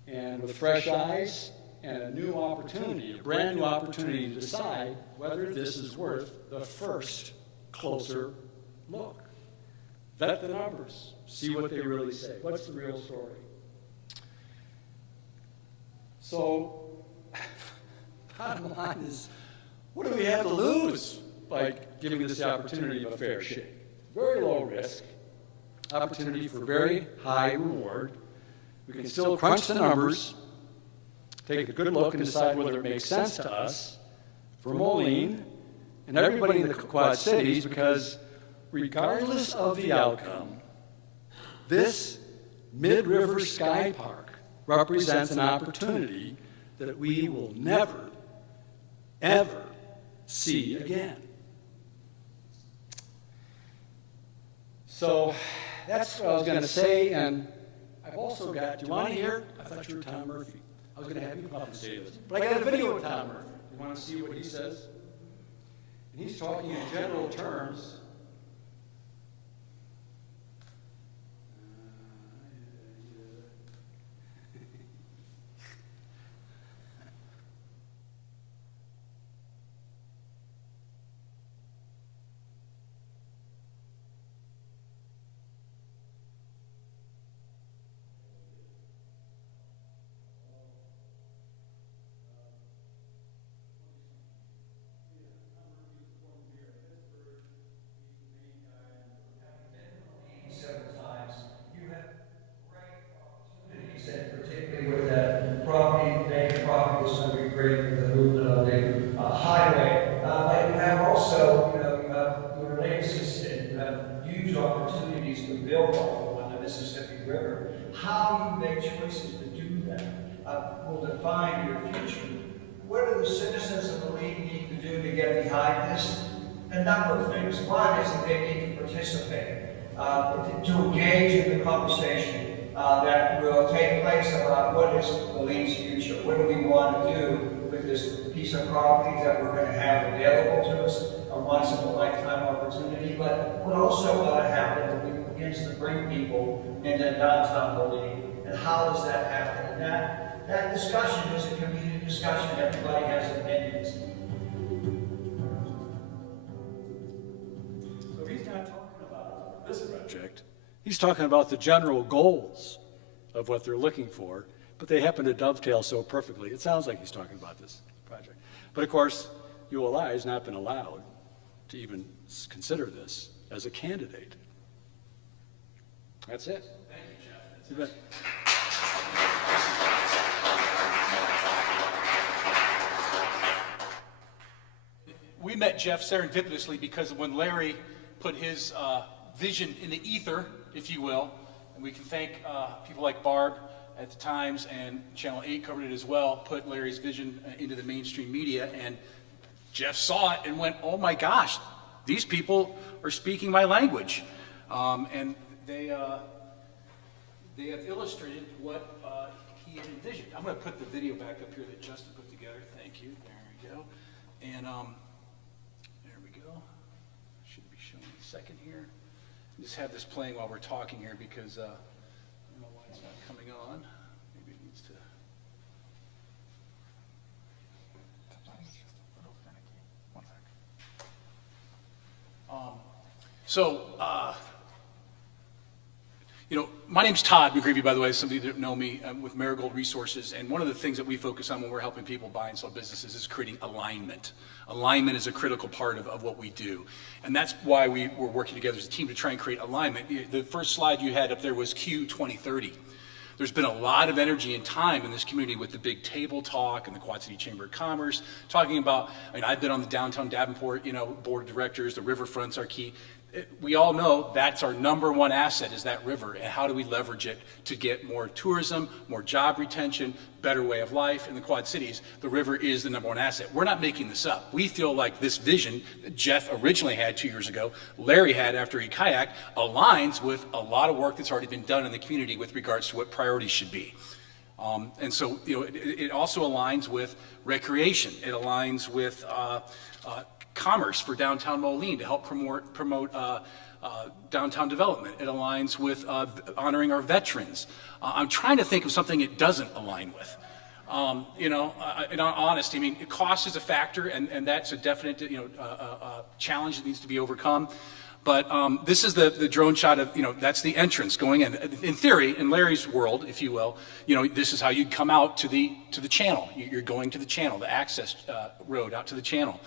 And with fresh eyes and a new opportunity, a brand new opportunity to decide whether this is worth the first closer look. Vet the numbers, see what they really say. What's the real story? So, bottom line is, what do we have to lose by giving this the opportunity of a fair shake? Very low risk, opportunity for very high reward. We can still crunch the numbers, take a good look and decide whether it makes sense to us for Moline and everybody in the Quad Cities, because regardless of the outcome, this mid-river sky park represents an opportunity that we will never, ever see again. So that's what I was going to say, and I've also got, do you want to hear? I thought you were Tom Murphy. I was going to have you come up and say this. But I got a video of Tom Murphy. You want to see what he says? And he's talking in general terms. Several times. You have great opportunities, and particularly with that property, vacant property was going to be great with the movement of the highway. But you have also, you have your Legacy City, you have huge opportunities to build off on the Mississippi River. How you make choices to do that will define your future. What do the citizens of the league need to do to get behind this? A number of things. One is that they need to participate. To engage in the conversation that will take place about what is the league's future. What do we want to do with this piece of property that we're going to have available to us, a once-in-a-lifetime opportunity, but what also ought to happen that we begins to bring people into downtown Moline, and how does that happen? And that discussion is a community discussion. Everybody has opinions. So he's not talking about this project. He's talking about the general goals of what they're looking for, but they happen to dovetail so perfectly. It sounds like he's talking about this project. But of course, ULI has not been allowed to even consider this as a candidate. That's it. Thank you, Jeff. You bet. We met Jeff serendipitously because when Larry put his vision in the ether, if you will, and we can thank people like Barb at the Times and Channel 8 covered it as well, put Larry's vision into the mainstream media, and Jeff saw it and went, oh my gosh, these people are speaking my language. And they have illustrated what he he had envisioned. I'm going to put the video back up here that Justin put together. Thank you. There we go. And there we go. Should be showing in a second here. Just have this playing while we're talking here because I don't know why it's not coming on. Maybe it needs to. My name's Todd McGreevy, by the way, somebody that know me. I'm with Marigold Resources, and one of the things that we focus on when we're helping people buy and sell businesses is creating alignment. Alignment is a critical part of what we do, and that's why we're working together as a team to try and create alignment. The first slide you had up there was Q 2030. There's been a lot of energy and time in this community with the big table talk and the Quad City Chamber of Commerce, talking about, I've been on the downtown Davenport, board of directors, the riverfronts are key. We all know that's our number one asset is that river, and how do we leverage it to get more tourism, more job retention, better way of life in the Quad Cities. The river is the number one asset. We're not making this up. We feel like this vision that Jeff originally had 2 years ago, Larry had after he kayaked, aligns with a lot of work that's already been done in the community with regards to what priorities should be. And so, it also aligns with recreation. It aligns with commerce for downtown Moline to help promote downtown development. It aligns with honoring our veterans. I'm trying to think of something it doesn't align with. In all honesty, cost is a factor, and that's a definite challenge that needs to be overcome. But this is the drone shot of, that's the entrance going in. In theory, in Larry's world, if you will, this is how you'd come out to the channel. You're going to the channel, the access road out to the channel.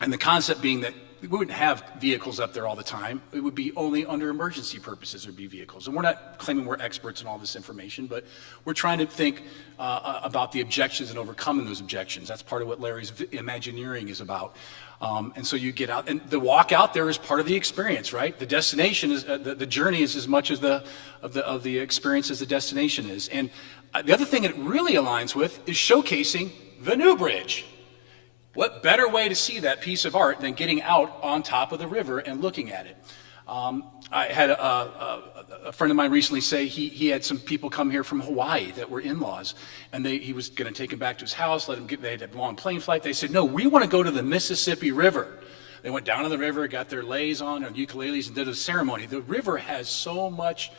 And the concept being that we wouldn't have vehicles up there all the time. It would be only under emergency purposes there'd be vehicles. And we're not claiming we're experts in all this information, but we're trying to think about the objections and overcoming those objections. That's part of what Larry's Imagineering is about. And so you get out, and the walk out there is part of the experience, right? The destination is, the journey is as much as of the experience as the destination is. And the other thing it really aligns with is showcasing the new bridge. What better way to see that piece of art than getting out on top of the river and looking at it? I had a friend of mine recently say he had some people come here from Hawaii that were in-laws, and he was going to take them back to his house, they had a long plane flight. They said, no, we want to go to the Mississippi River. They went down to the river, got their leis on ukuleles, and did a ceremony. The river has so much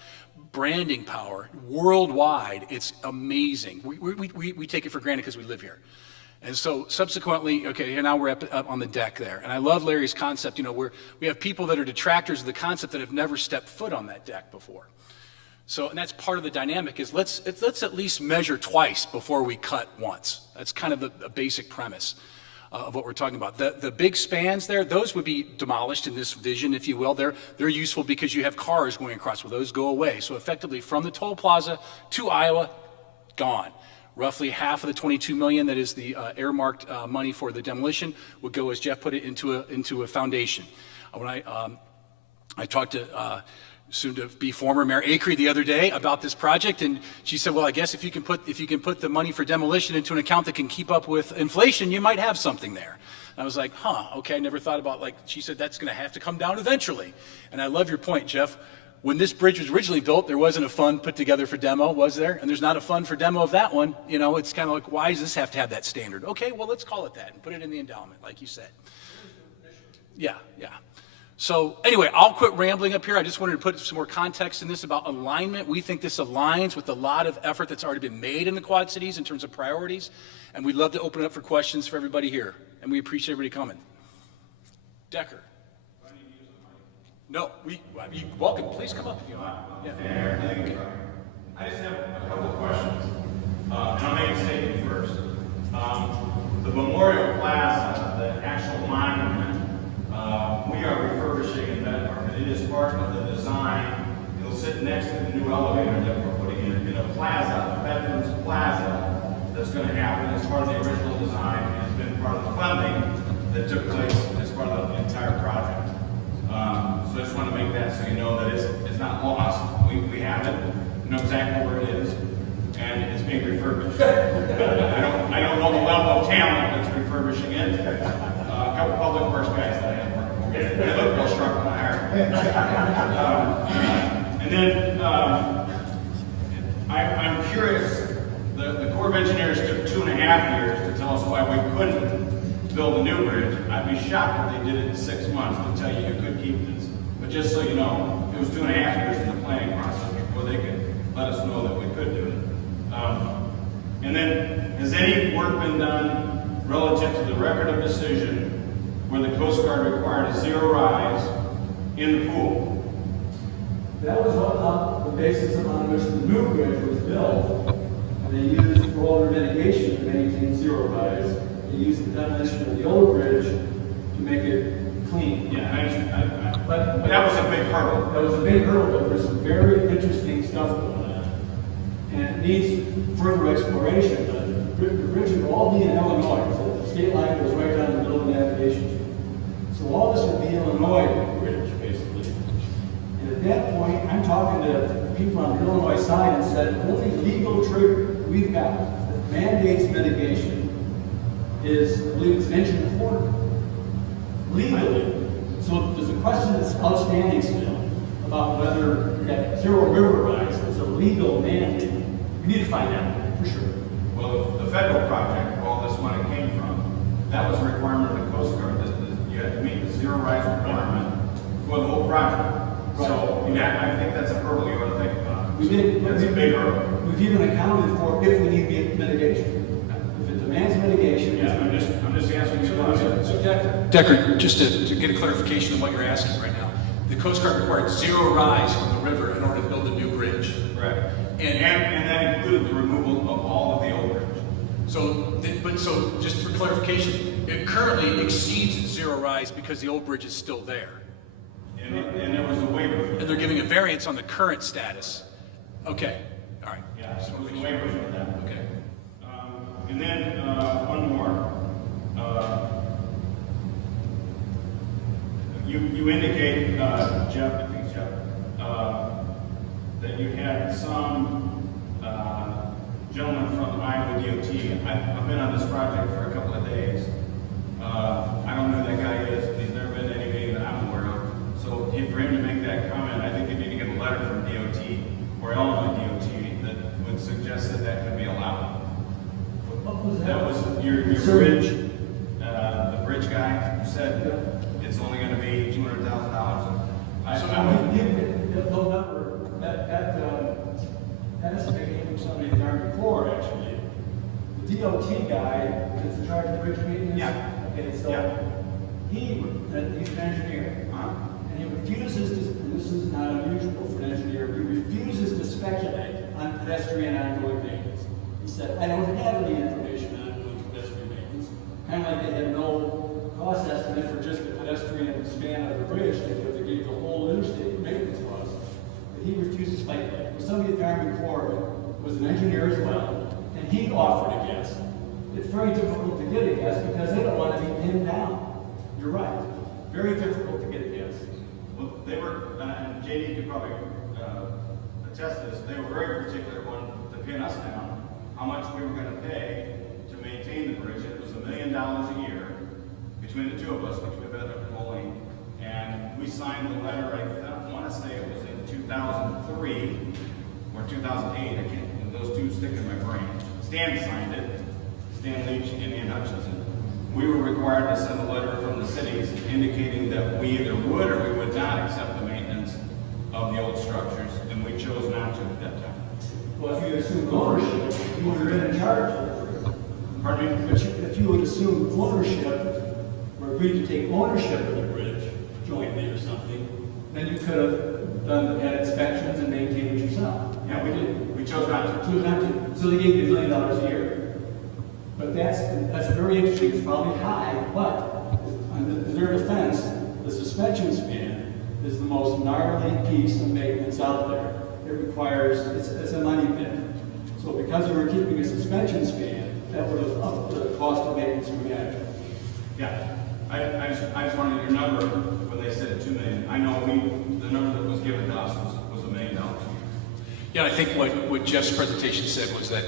branding power worldwide. It's amazing. We take it for granted because we live here. And so subsequently, and now we're up on the deck there. And I love Larry's concept, where we have people that are detractors of the concept that have never stepped foot on that deck before. So, and that's part of the dynamic is let's at least measure twice before we cut once. That's kind of the basic premise of what we're talking about. The big spans there, those would be demolished in this vision, if you will. They're useful because you have cars going across. Well, those go away. So effectively from the toll plaza to Iowa, gone. Roughly half of the $22 million that is the earmarked money for the demolition would go, as Jeff put it, into a foundation. When I talked to soon-to-be former Mayor Acree the other day about this project, and she said, "Well, I guess if you can put the money for demolition into an account that can keep up with inflation, you might have something there." And I was like, okay, I never thought about she said that's going to have to come down eventually. And I love your point, Jeff. When this bridge was originally built, there wasn't a fund put together for demo, was there? And there's not a fund for demo of that one. It's kind of like, why does this have to have that standard? Okay, well, let's call it that and put it in the endowment, like you said. Yeah. So anyway, I'll quit rambling up here. I just wanted to put some more context in this about alignment. We think this aligns with a lot of effort that's already been made in the Quad Cities in terms of priorities. And we'd love to open it up for questions for everybody here. And we appreciate everybody coming. Decker. No, you're welcome. Please come up if you want. Yeah. I just have a couple of questions, and I'll make a statement first. The Memorial Plaza, the actual monument, we are refurbishing in Bedford, and it is part of the design. It'll sit next to the new elevator that we're putting in a plaza, a Veterans Plaza, that's going to happen as part of the original design, and it's been part of the funding that took place as part of the entire project. So I just want to make that so you know that it's not lost. We have it, we know exactly where it is, and it's being refurbished. I don't know the level of talent that's refurbishing it. A couple public works guys that I have working with. They look real sharp when I hire. And then I'm curious 2.5 years to tell us why we couldn't build a new bridge. I'd be shocked if they did it in 6 months to tell you you could keep this. But just so you know, it was 2.5 years in the planning process before they could let us know that we could do it. And then, has any work been done relative to the record of decision where the Coast Guard required a zero rise in the pool? That was the basis upon which the new bridge was built. And they used for water mitigation to maintain zero rise. They used the demolition of the old bridge to make it clean. Yeah, but that was a big hurdle. That was a big hurdle, but there's some very interesting stuff going on. And it needs further exploration. The bridge would all be in Illinois. So the state line goes right down the middle of the navigation channel. So all this would be Illinois bridge, basically. And at that point, I'm talking to people on the Illinois side and said, the only legal trigger we've got that mandates mitigation is, I believe it's an inch and a quarter. Legally. So there's a question that's outstanding still about whether that zero river rise is a legal mandate. We need to find out, for sure. Well, the federal project, where all this money came from, that was a requirement of the Coast Guard. You had to meet the zero rise requirement for the whole project. Right. So, I think that's a hurdle you ought to think about. We did. That's a big hurdle. We've even accounted for if we need mitigation. If it demands mitigation, Yeah, I'm just asking you about it. So Decker, just to get a clarification on what you're asking right now, the Coast Guard required zero rise on the river in order to build a new bridge. Correct. And that included the removal of all of the old bridge. So just for clarification, it currently exceeds zero rise because the old bridge is still there. And there was a waiver for that. And they're giving a variance on the current status. Okay, all right. Yeah, so there was a waiver for that. Okay. And then one more. You indicate, Jeff, I think Jeff, that you had some gentleman from Iowa DOT. I've been on this project for a couple of days. I don't know who that guy is. He's never been to any meeting that I'm aware of. So for him to make that comment, I think you need to get a letter from DOT or Illinois DOT that would suggest that that could be allowed. what was that? That was your bridge, the bridge guy said it's only going to be $200,000. That estimate came from somebody in the Army Corps, actually. The DOT guy is in charge of bridge maintenance. Yeah. Okay, so he's an engineer. And he refuses to, and this is not unusual for an engineer, he refuses to speculate on pedestrian ongoing maintenance. He said, I don't have any information on ongoing pedestrian maintenance. Kind of like they had no cost estimate for just the pedestrian span of the bridge, they gave the whole interstate maintenance cost. But he refused to speculate. Somebody at the Army Corps was an engineer as well, and he offered a guess. It's very difficult to get a guess because they don't want to be pinned down. You're right. Very difficult to get a guess. Well, they were, and JD could probably attest to this, they were very particular to pin us down how much we were going to pay to maintain the bridge. It was $1 million a year between the two of us, between Beth and Moline. And we signed the letter, I want to say it was in 2003 or 2008, I can't, those two stick in my brain. Stan signed it, Stan Leach and Ian Hutchinson. We were required to send a letter from the cities indicating that we either would or we would not accept the maintenance of the old structures, and we chose not to at that time. Well, if you assume ownership, you would have been in charge of it. Pardon me? But if you would assume ownership, or agreed to take ownership of the bridge jointly or something, then you could have had inspections and maintained it yourself. Yeah, we did. We chose not to. Chose not to. So they gave you $1 million a year. But that's very interesting. It's probably high, but in their defense, the suspension span is the most gnarly piece of maintenance out there. It requires, it's a money pit. So because they were keeping a suspension span, that would have upped the cost of maintenance dramatically. Yeah. I just wanted your number when they said $2 million. I know the number that was given to us was $1 million. Yeah, I think what Jeff's presentation said was that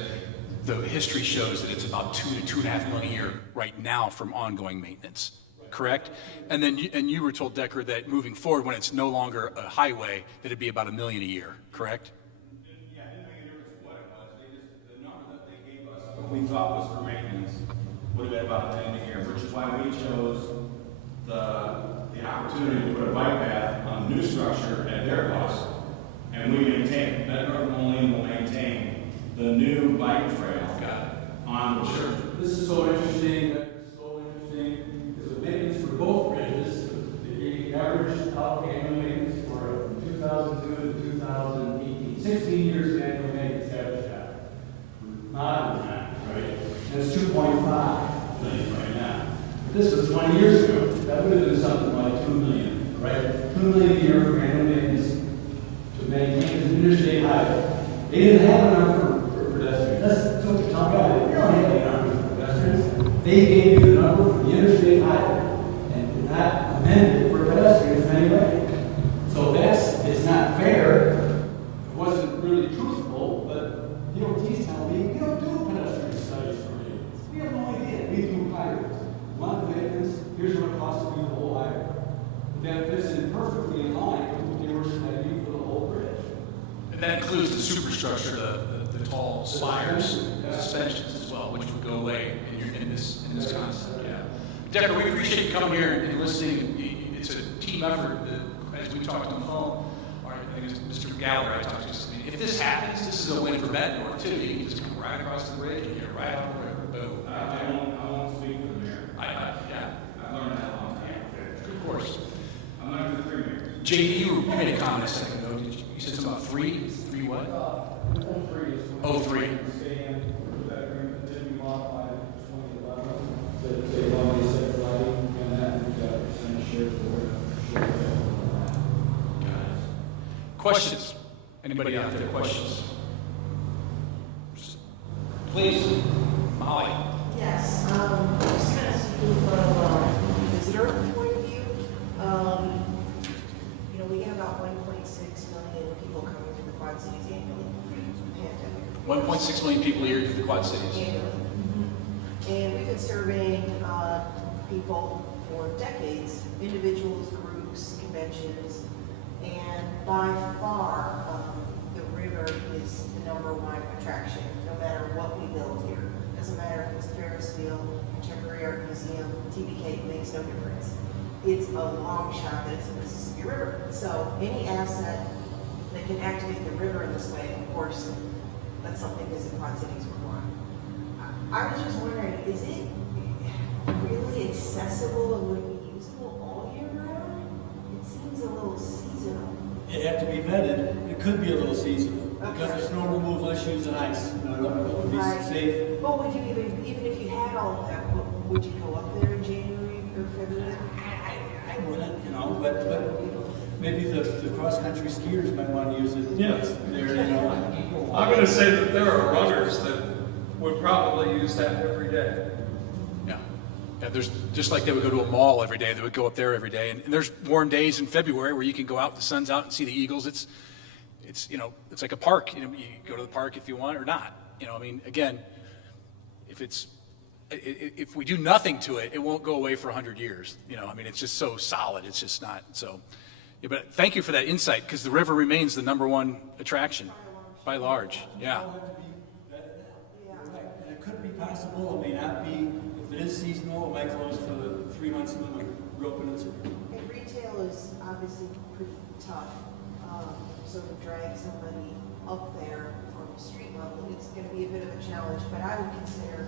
the history shows that it's about $2 to $2.5 million a year right now from ongoing maintenance, correct? And then you were told, Decker, that moving forward, when it's no longer a highway, that it'd be about $1 million a year, correct? Yeah, it didn't make a difference what it was. The number that they gave us, what we thought was for maintenance. would have been about $1 million a year, which is why we chose the opportunity to put a bike path on the new structure at their cost. And we maintain, Bedford Moline will maintain the new bike trail on the church. This is so interesting, because the maintenance for both bridges, the average annual maintenance for 2002 to 2018, 16 years of annual maintenance average out. Not that, right? That's 2.5 million right now. This was 20 years ago. That would have been something like 2 million, right? 2 million a year for annual maintenance to maintain an interstate highway. They didn't have a number for pedestrians. That's what you're talking about. They don't have any numbers for pedestrians. They gave you the number for the interstate highway and did not amend it for pedestrians in any way. So it's not fair. It wasn't really truthful, but DOT's telling me, we don't do pedestrian studies for you. We have no idea. We do highways. Want the maintenance? Here's what it costs to do the whole highway. That fits in perfectly in line with what they were studying for the whole bridge. And that includes the superstructure, the tall spires, suspensions as well, which would go away in this concept. Yeah, Decker, we appreciate you coming here and listening. It's a team effort. As we talked on the phone, or I think it's Mr. Gallagher I talked to. If this happens, this is a win for Bettendorf too. You can just come right across the bridge and get right on the river. Boom. I won't speak for the mayor. Yeah. I learned that a long time. Of course. I'm not the 3 mayors. JD, you made a comment a second ago. You said something about three? Three what? Oh, three. Questions? Anybody out there? Questions? Please, Molly. Yes, just kind of speaking from a visitor point of view, we get about 1.6 million people coming to the Quad Cities annually pre-pandemic. 1.6 million people a year to the Quad Cities. Annually. And we've been surveying people for decades, individuals, groups, conventions, and by far, the river is the #1 attraction, no matter what we build here. Doesn't matter if it's a Ferris wheel, contemporary art museum, TBK, it makes no difference. It's a long shot that it's the Mississippi River. So any asset that can activate the river in this way, of course, that's something Visit Quad Cities would want. I was just wondering, is it really accessible and would it be usable all year round? It seems a little seasonal. It'd have to be vetted. It could be a little seasonal, because Okay. of snow removal issues and ice. It would be Right. safe. But would you even if you had all of that, would you go up there in January or February? I wouldn't, but maybe the cross-country skiers might want to use it. Yes. There, I'm going to say that there are runners that would probably use that every day. Yeah. Yeah, there's just like they would go to a mall every day, they would go up there every day. And there's warm days in February where you can go out, the sun's out and see the eagles. It's it's like a park. You go to the park if you want or not. Again, if we do nothing to it, it won't go away for 100 years. It's just so solid. It's just not. So, yeah, but thank you for that insight, because the river remains the #1 attraction by large. Yeah. And it could be possible, it may not be. If it is seasonal, it might close for the 3 months of the winter. Real peninsula. And retail is obviously pretty tough. So to drag somebody up there from street level, it's going to be a bit of a challenge. But I would consider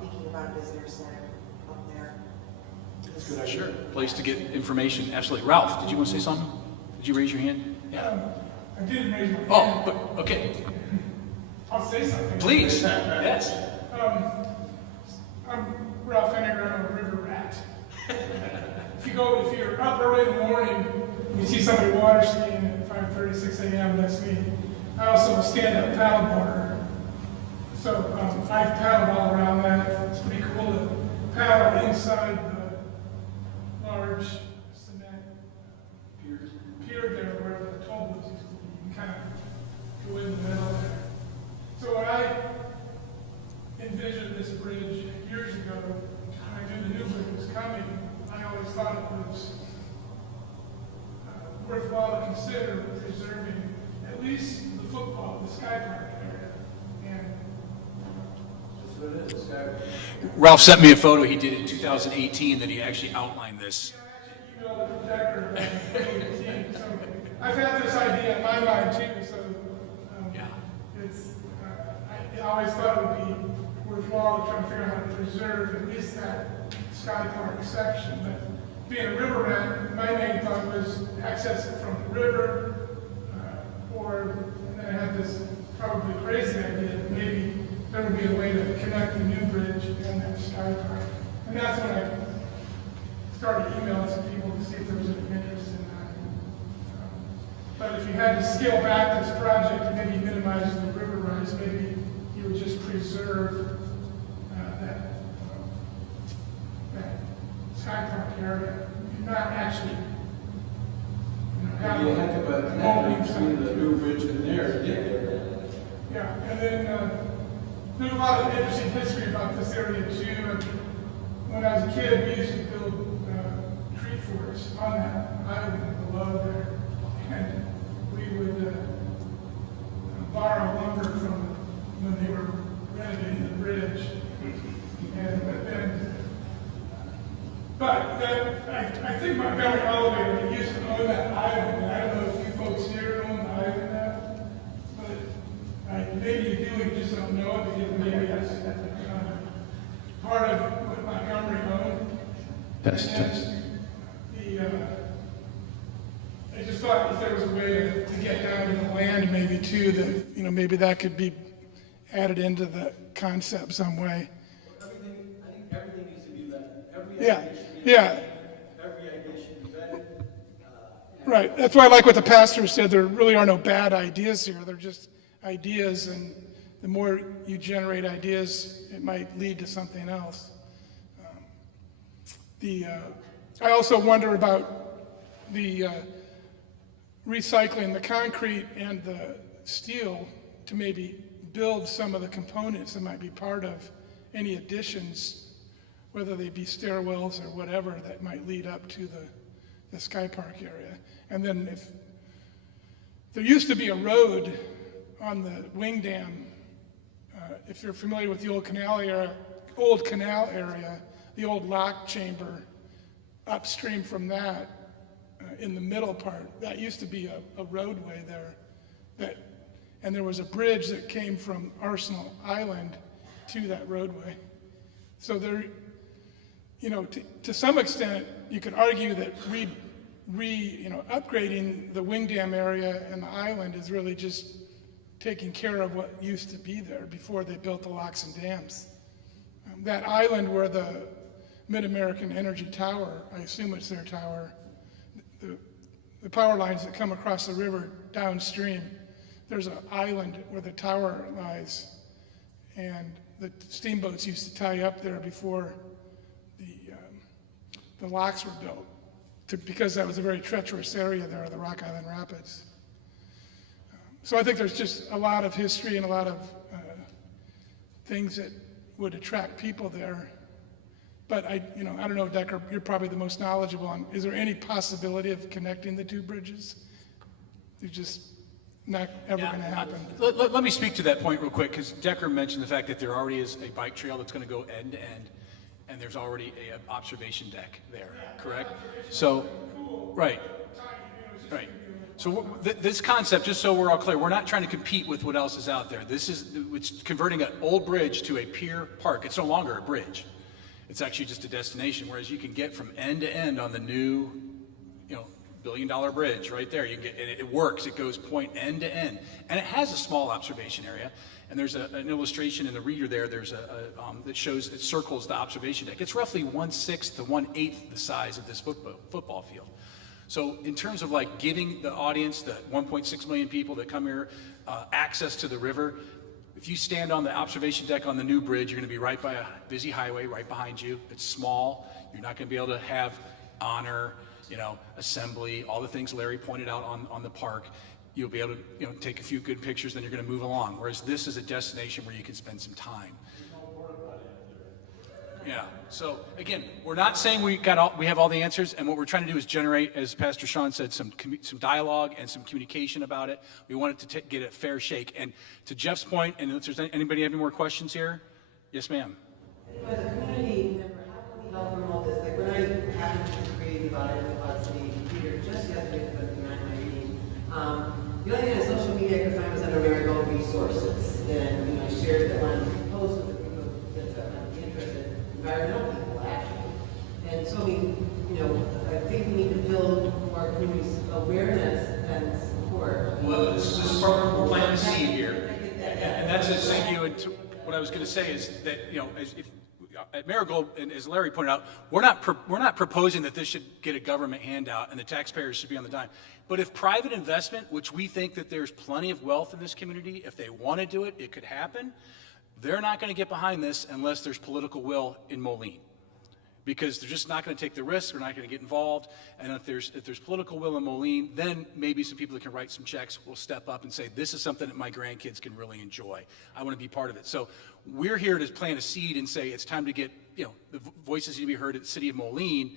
thinking about a visitor center up there. Sure. Place to get information. Absolutely. Ralph, did you want to say something? Did you raise your hand? Yeah. I didn't raise my hand. Oh, but okay. I'll say something. Please. Yes. I'm Ralph Henniger, I'm a river rat. If you're up early in the morning, you see somebody water skiing at 5:30, 6 a.m., that's me. I also am a stand-up paddleboarder. So I've paddled all around that. It's pretty cool to paddle inside the large cement pier there where the toll booths used to be. You can kind of go in the middle there. So when I envisioned this bridge years ago, when I knew the new bridge was coming, I always thought it was worthwhile to consider preserving at least the football, the sky park area. And Ralph sent me a photo he did in 2018 that he actually outlined this. I've had this idea in my mind too, so Yeah. it's, I always thought it would be worthwhile to try to figure out how to preserve at least that Sky Park section. But being a river rat, my main thought was access it from the river, and then I had this probably crazy idea that maybe there would be a way to connect the new bridge and that Sky Park. And that's when I started emailing some people to see if there was any interest in that. But if you had to scale back this project and maybe minimize the river rise, maybe you would just preserve that Sky Park area, and not actually, have You had to put a connect between the new bridge and there to get there. yeah, and then there's a lot of interesting history about this area too. And when I was a kid, we used to build tree forts on that island below there, and we would borrow lumber from when they were renovating the bridge. But I think Montgomery Elevator, we used to own that island, and I don't know if you folks here own the island now, but maybe you do, you just don't know it, because maybe it's part of what Montgomery owned. Test. I just thought if there was a way to get down to the land maybe too, that, maybe that could be added into the concept some way. I think everything needs to be vetted. Yeah. Every idea should be vetted. Right, that's why I like what the pastor said, there really are no bad ideas here, they're just ideas, and the more you generate ideas, it might lead to something else. I also wonder about the recycling the concrete and the steel to maybe build some of the components that might be part of any additions, whether they be stairwells or whatever that might lead up to the Sky Park area. And then if there used to be a road on the wing dam, if you're familiar with the old canal area, the old lock chamber upstream from that, in the middle part, that used to be a roadway there, and there was a bridge that came from Arsenal Island to that roadway. So there, to some extent, you could argue that upgrading the wing dam area and the island is really just taking care of what used to be there before they built the locks and dams. That island where the Mid-American Energy Tower, I assume it's their tower, the power lines that come across the river downstream, there's an island where the tower lies, and the steamboats used to tie up there before the locks were built, because that was a very treacherous area there, the Rock Island Rapids. So I think there's just a lot of history and a lot of things that would attract people there. But I don't know, Decker, you're probably the most knowledgeable on, is there any possibility of connecting the two bridges? They're just not ever going to happen. Let me speak to that point real quick, because Decker mentioned the fact that there already is a bike trail that's going to go end to end, and there's already an observation deck there, correct? So, right. So this concept, just so we're all clear, we're not trying to compete with what else is out there. It's converting an old bridge to a pier park. It's no longer a bridge. It's actually just a destination, whereas you can get from end to end on the new, billion-dollar bridge right there. You can get, and it works. It goes point end to end, and it has a small observation area. And there's an illustration in the reader there. There's that shows, it circles the observation deck. It's roughly 1/6 to 1/8 the size of this football field. So in terms of like giving the audience, the 1.6 million people that come here, access to the river, if you stand on the observation deck on the new bridge, you're going to be right by a busy highway right behind you. It's small. You're not going to be able to have honor, assembly, all the things Larry pointed out on the park. You'll be able to, take a few good pictures, then you're going to move along. Whereas this is a destination where you can spend some time. Yeah. So again, we're not saying we have all the answers, and what we're trying to do is generate, as Pastor Sean said, some dialogue and some communication about it. We wanted to get a fair shake. And to Jeff's point, and if there's anybody have any more questions here, Yes, ma'am. As a community member, how can we help promote this? Like when I happened to read about it, about the Pier just yesterday, but behind my reading, the only thing on social media I could find was under Marigold Resources. And, you know, I shared that one post with the people that might be interested, environmental people actually. And so we, you know, I think we need to build more community's awareness and support. Well, this is part we're planting a seed here. And that's a segue into what I was going to say is that, you know, at Marigold, and as Larry pointed out, we're not proposing that this should get a government handout and the taxpayers should be on the dime. But if private investment, which we think that there's plenty of wealth in this community, if they want to do it, it could happen. They're not going to get behind this unless there's political will in Moline, because they're just not going to take the risk. They're not going to get involved. And if there's political will in Moline, then maybe some people that can write some checks will step up and say, this is something that my grandkids can really enjoy. I want to be part of it. So we're here to plant a seed and say it's time to get, you know, the voices need to be heard at the city of Moline.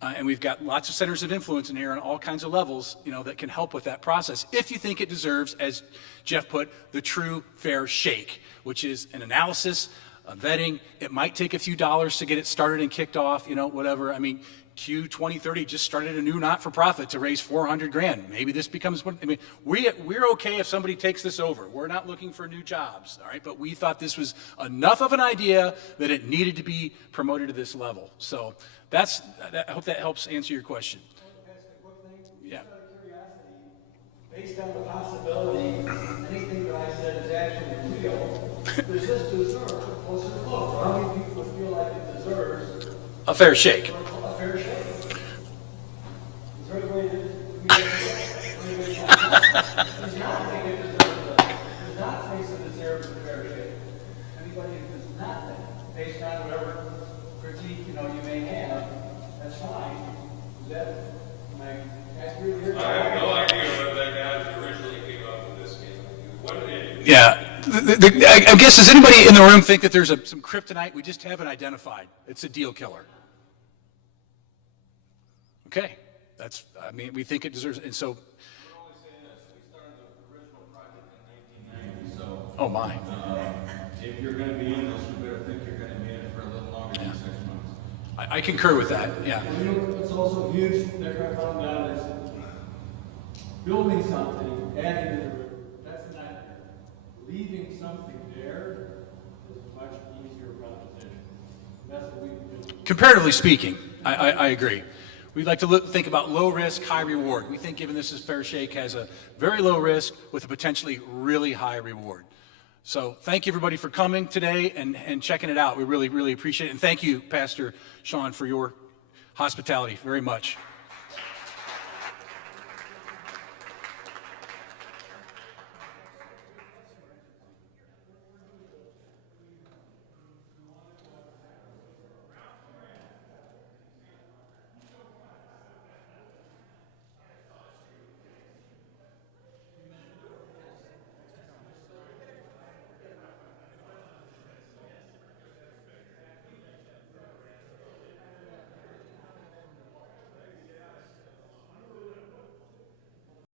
And we've got lots of centers of influence in here on all kinds of levels, you know, that can help with that process. If you think it deserves, as Jeff put, the true fair shake, which is an analysis, a vetting. It might take a few dollars to get it started and kicked off, you know, whatever. I mean, Q 2030 just started a new not-for-profit to raise $400,000. Maybe this becomes one. I mean, we're okay if somebody takes this over. We're not looking for new jobs, all right? But we thought this was enough of an idea that it needed to be promoted to this level. So I hope that helps answer your question. Yeah. Based on the possibility, anything that I said is actually real, there's just a closer look. How many people feel like it deserves A fair shake. a fair shake? Is there any way that does not think it does not think it deserves a fair shake? Anybody who does not think, based on whatever critique you may have, that's fine. Is that accurate here? I have no idea what that guy originally came up with this game. What an idiot. Yeah. I guess, does anybody in the room think that there's some kryptonite we just haven't identified? It's a deal killer. Okay. I mean, we think it deserves, and so. We're only saying this. We started the original project in 1990, so. Oh, my. If you're going to be in this, you better think you're going to be in it for a little longer than 6 months. I concur with that, yeah. You know, it's also huge, that I found out is building something, adding to the river, that's not there. Leaving something there is a much easier proposition. That's what we do. Comparatively speaking, I agree. We'd like to think about low risk, high reward. We think giving this a fair shake has a very low risk with a potentially really high reward. So thank you everybody for coming today and checking it out. We really, really appreciate it. And thank you, Pastor Sean, for your hospitality very much.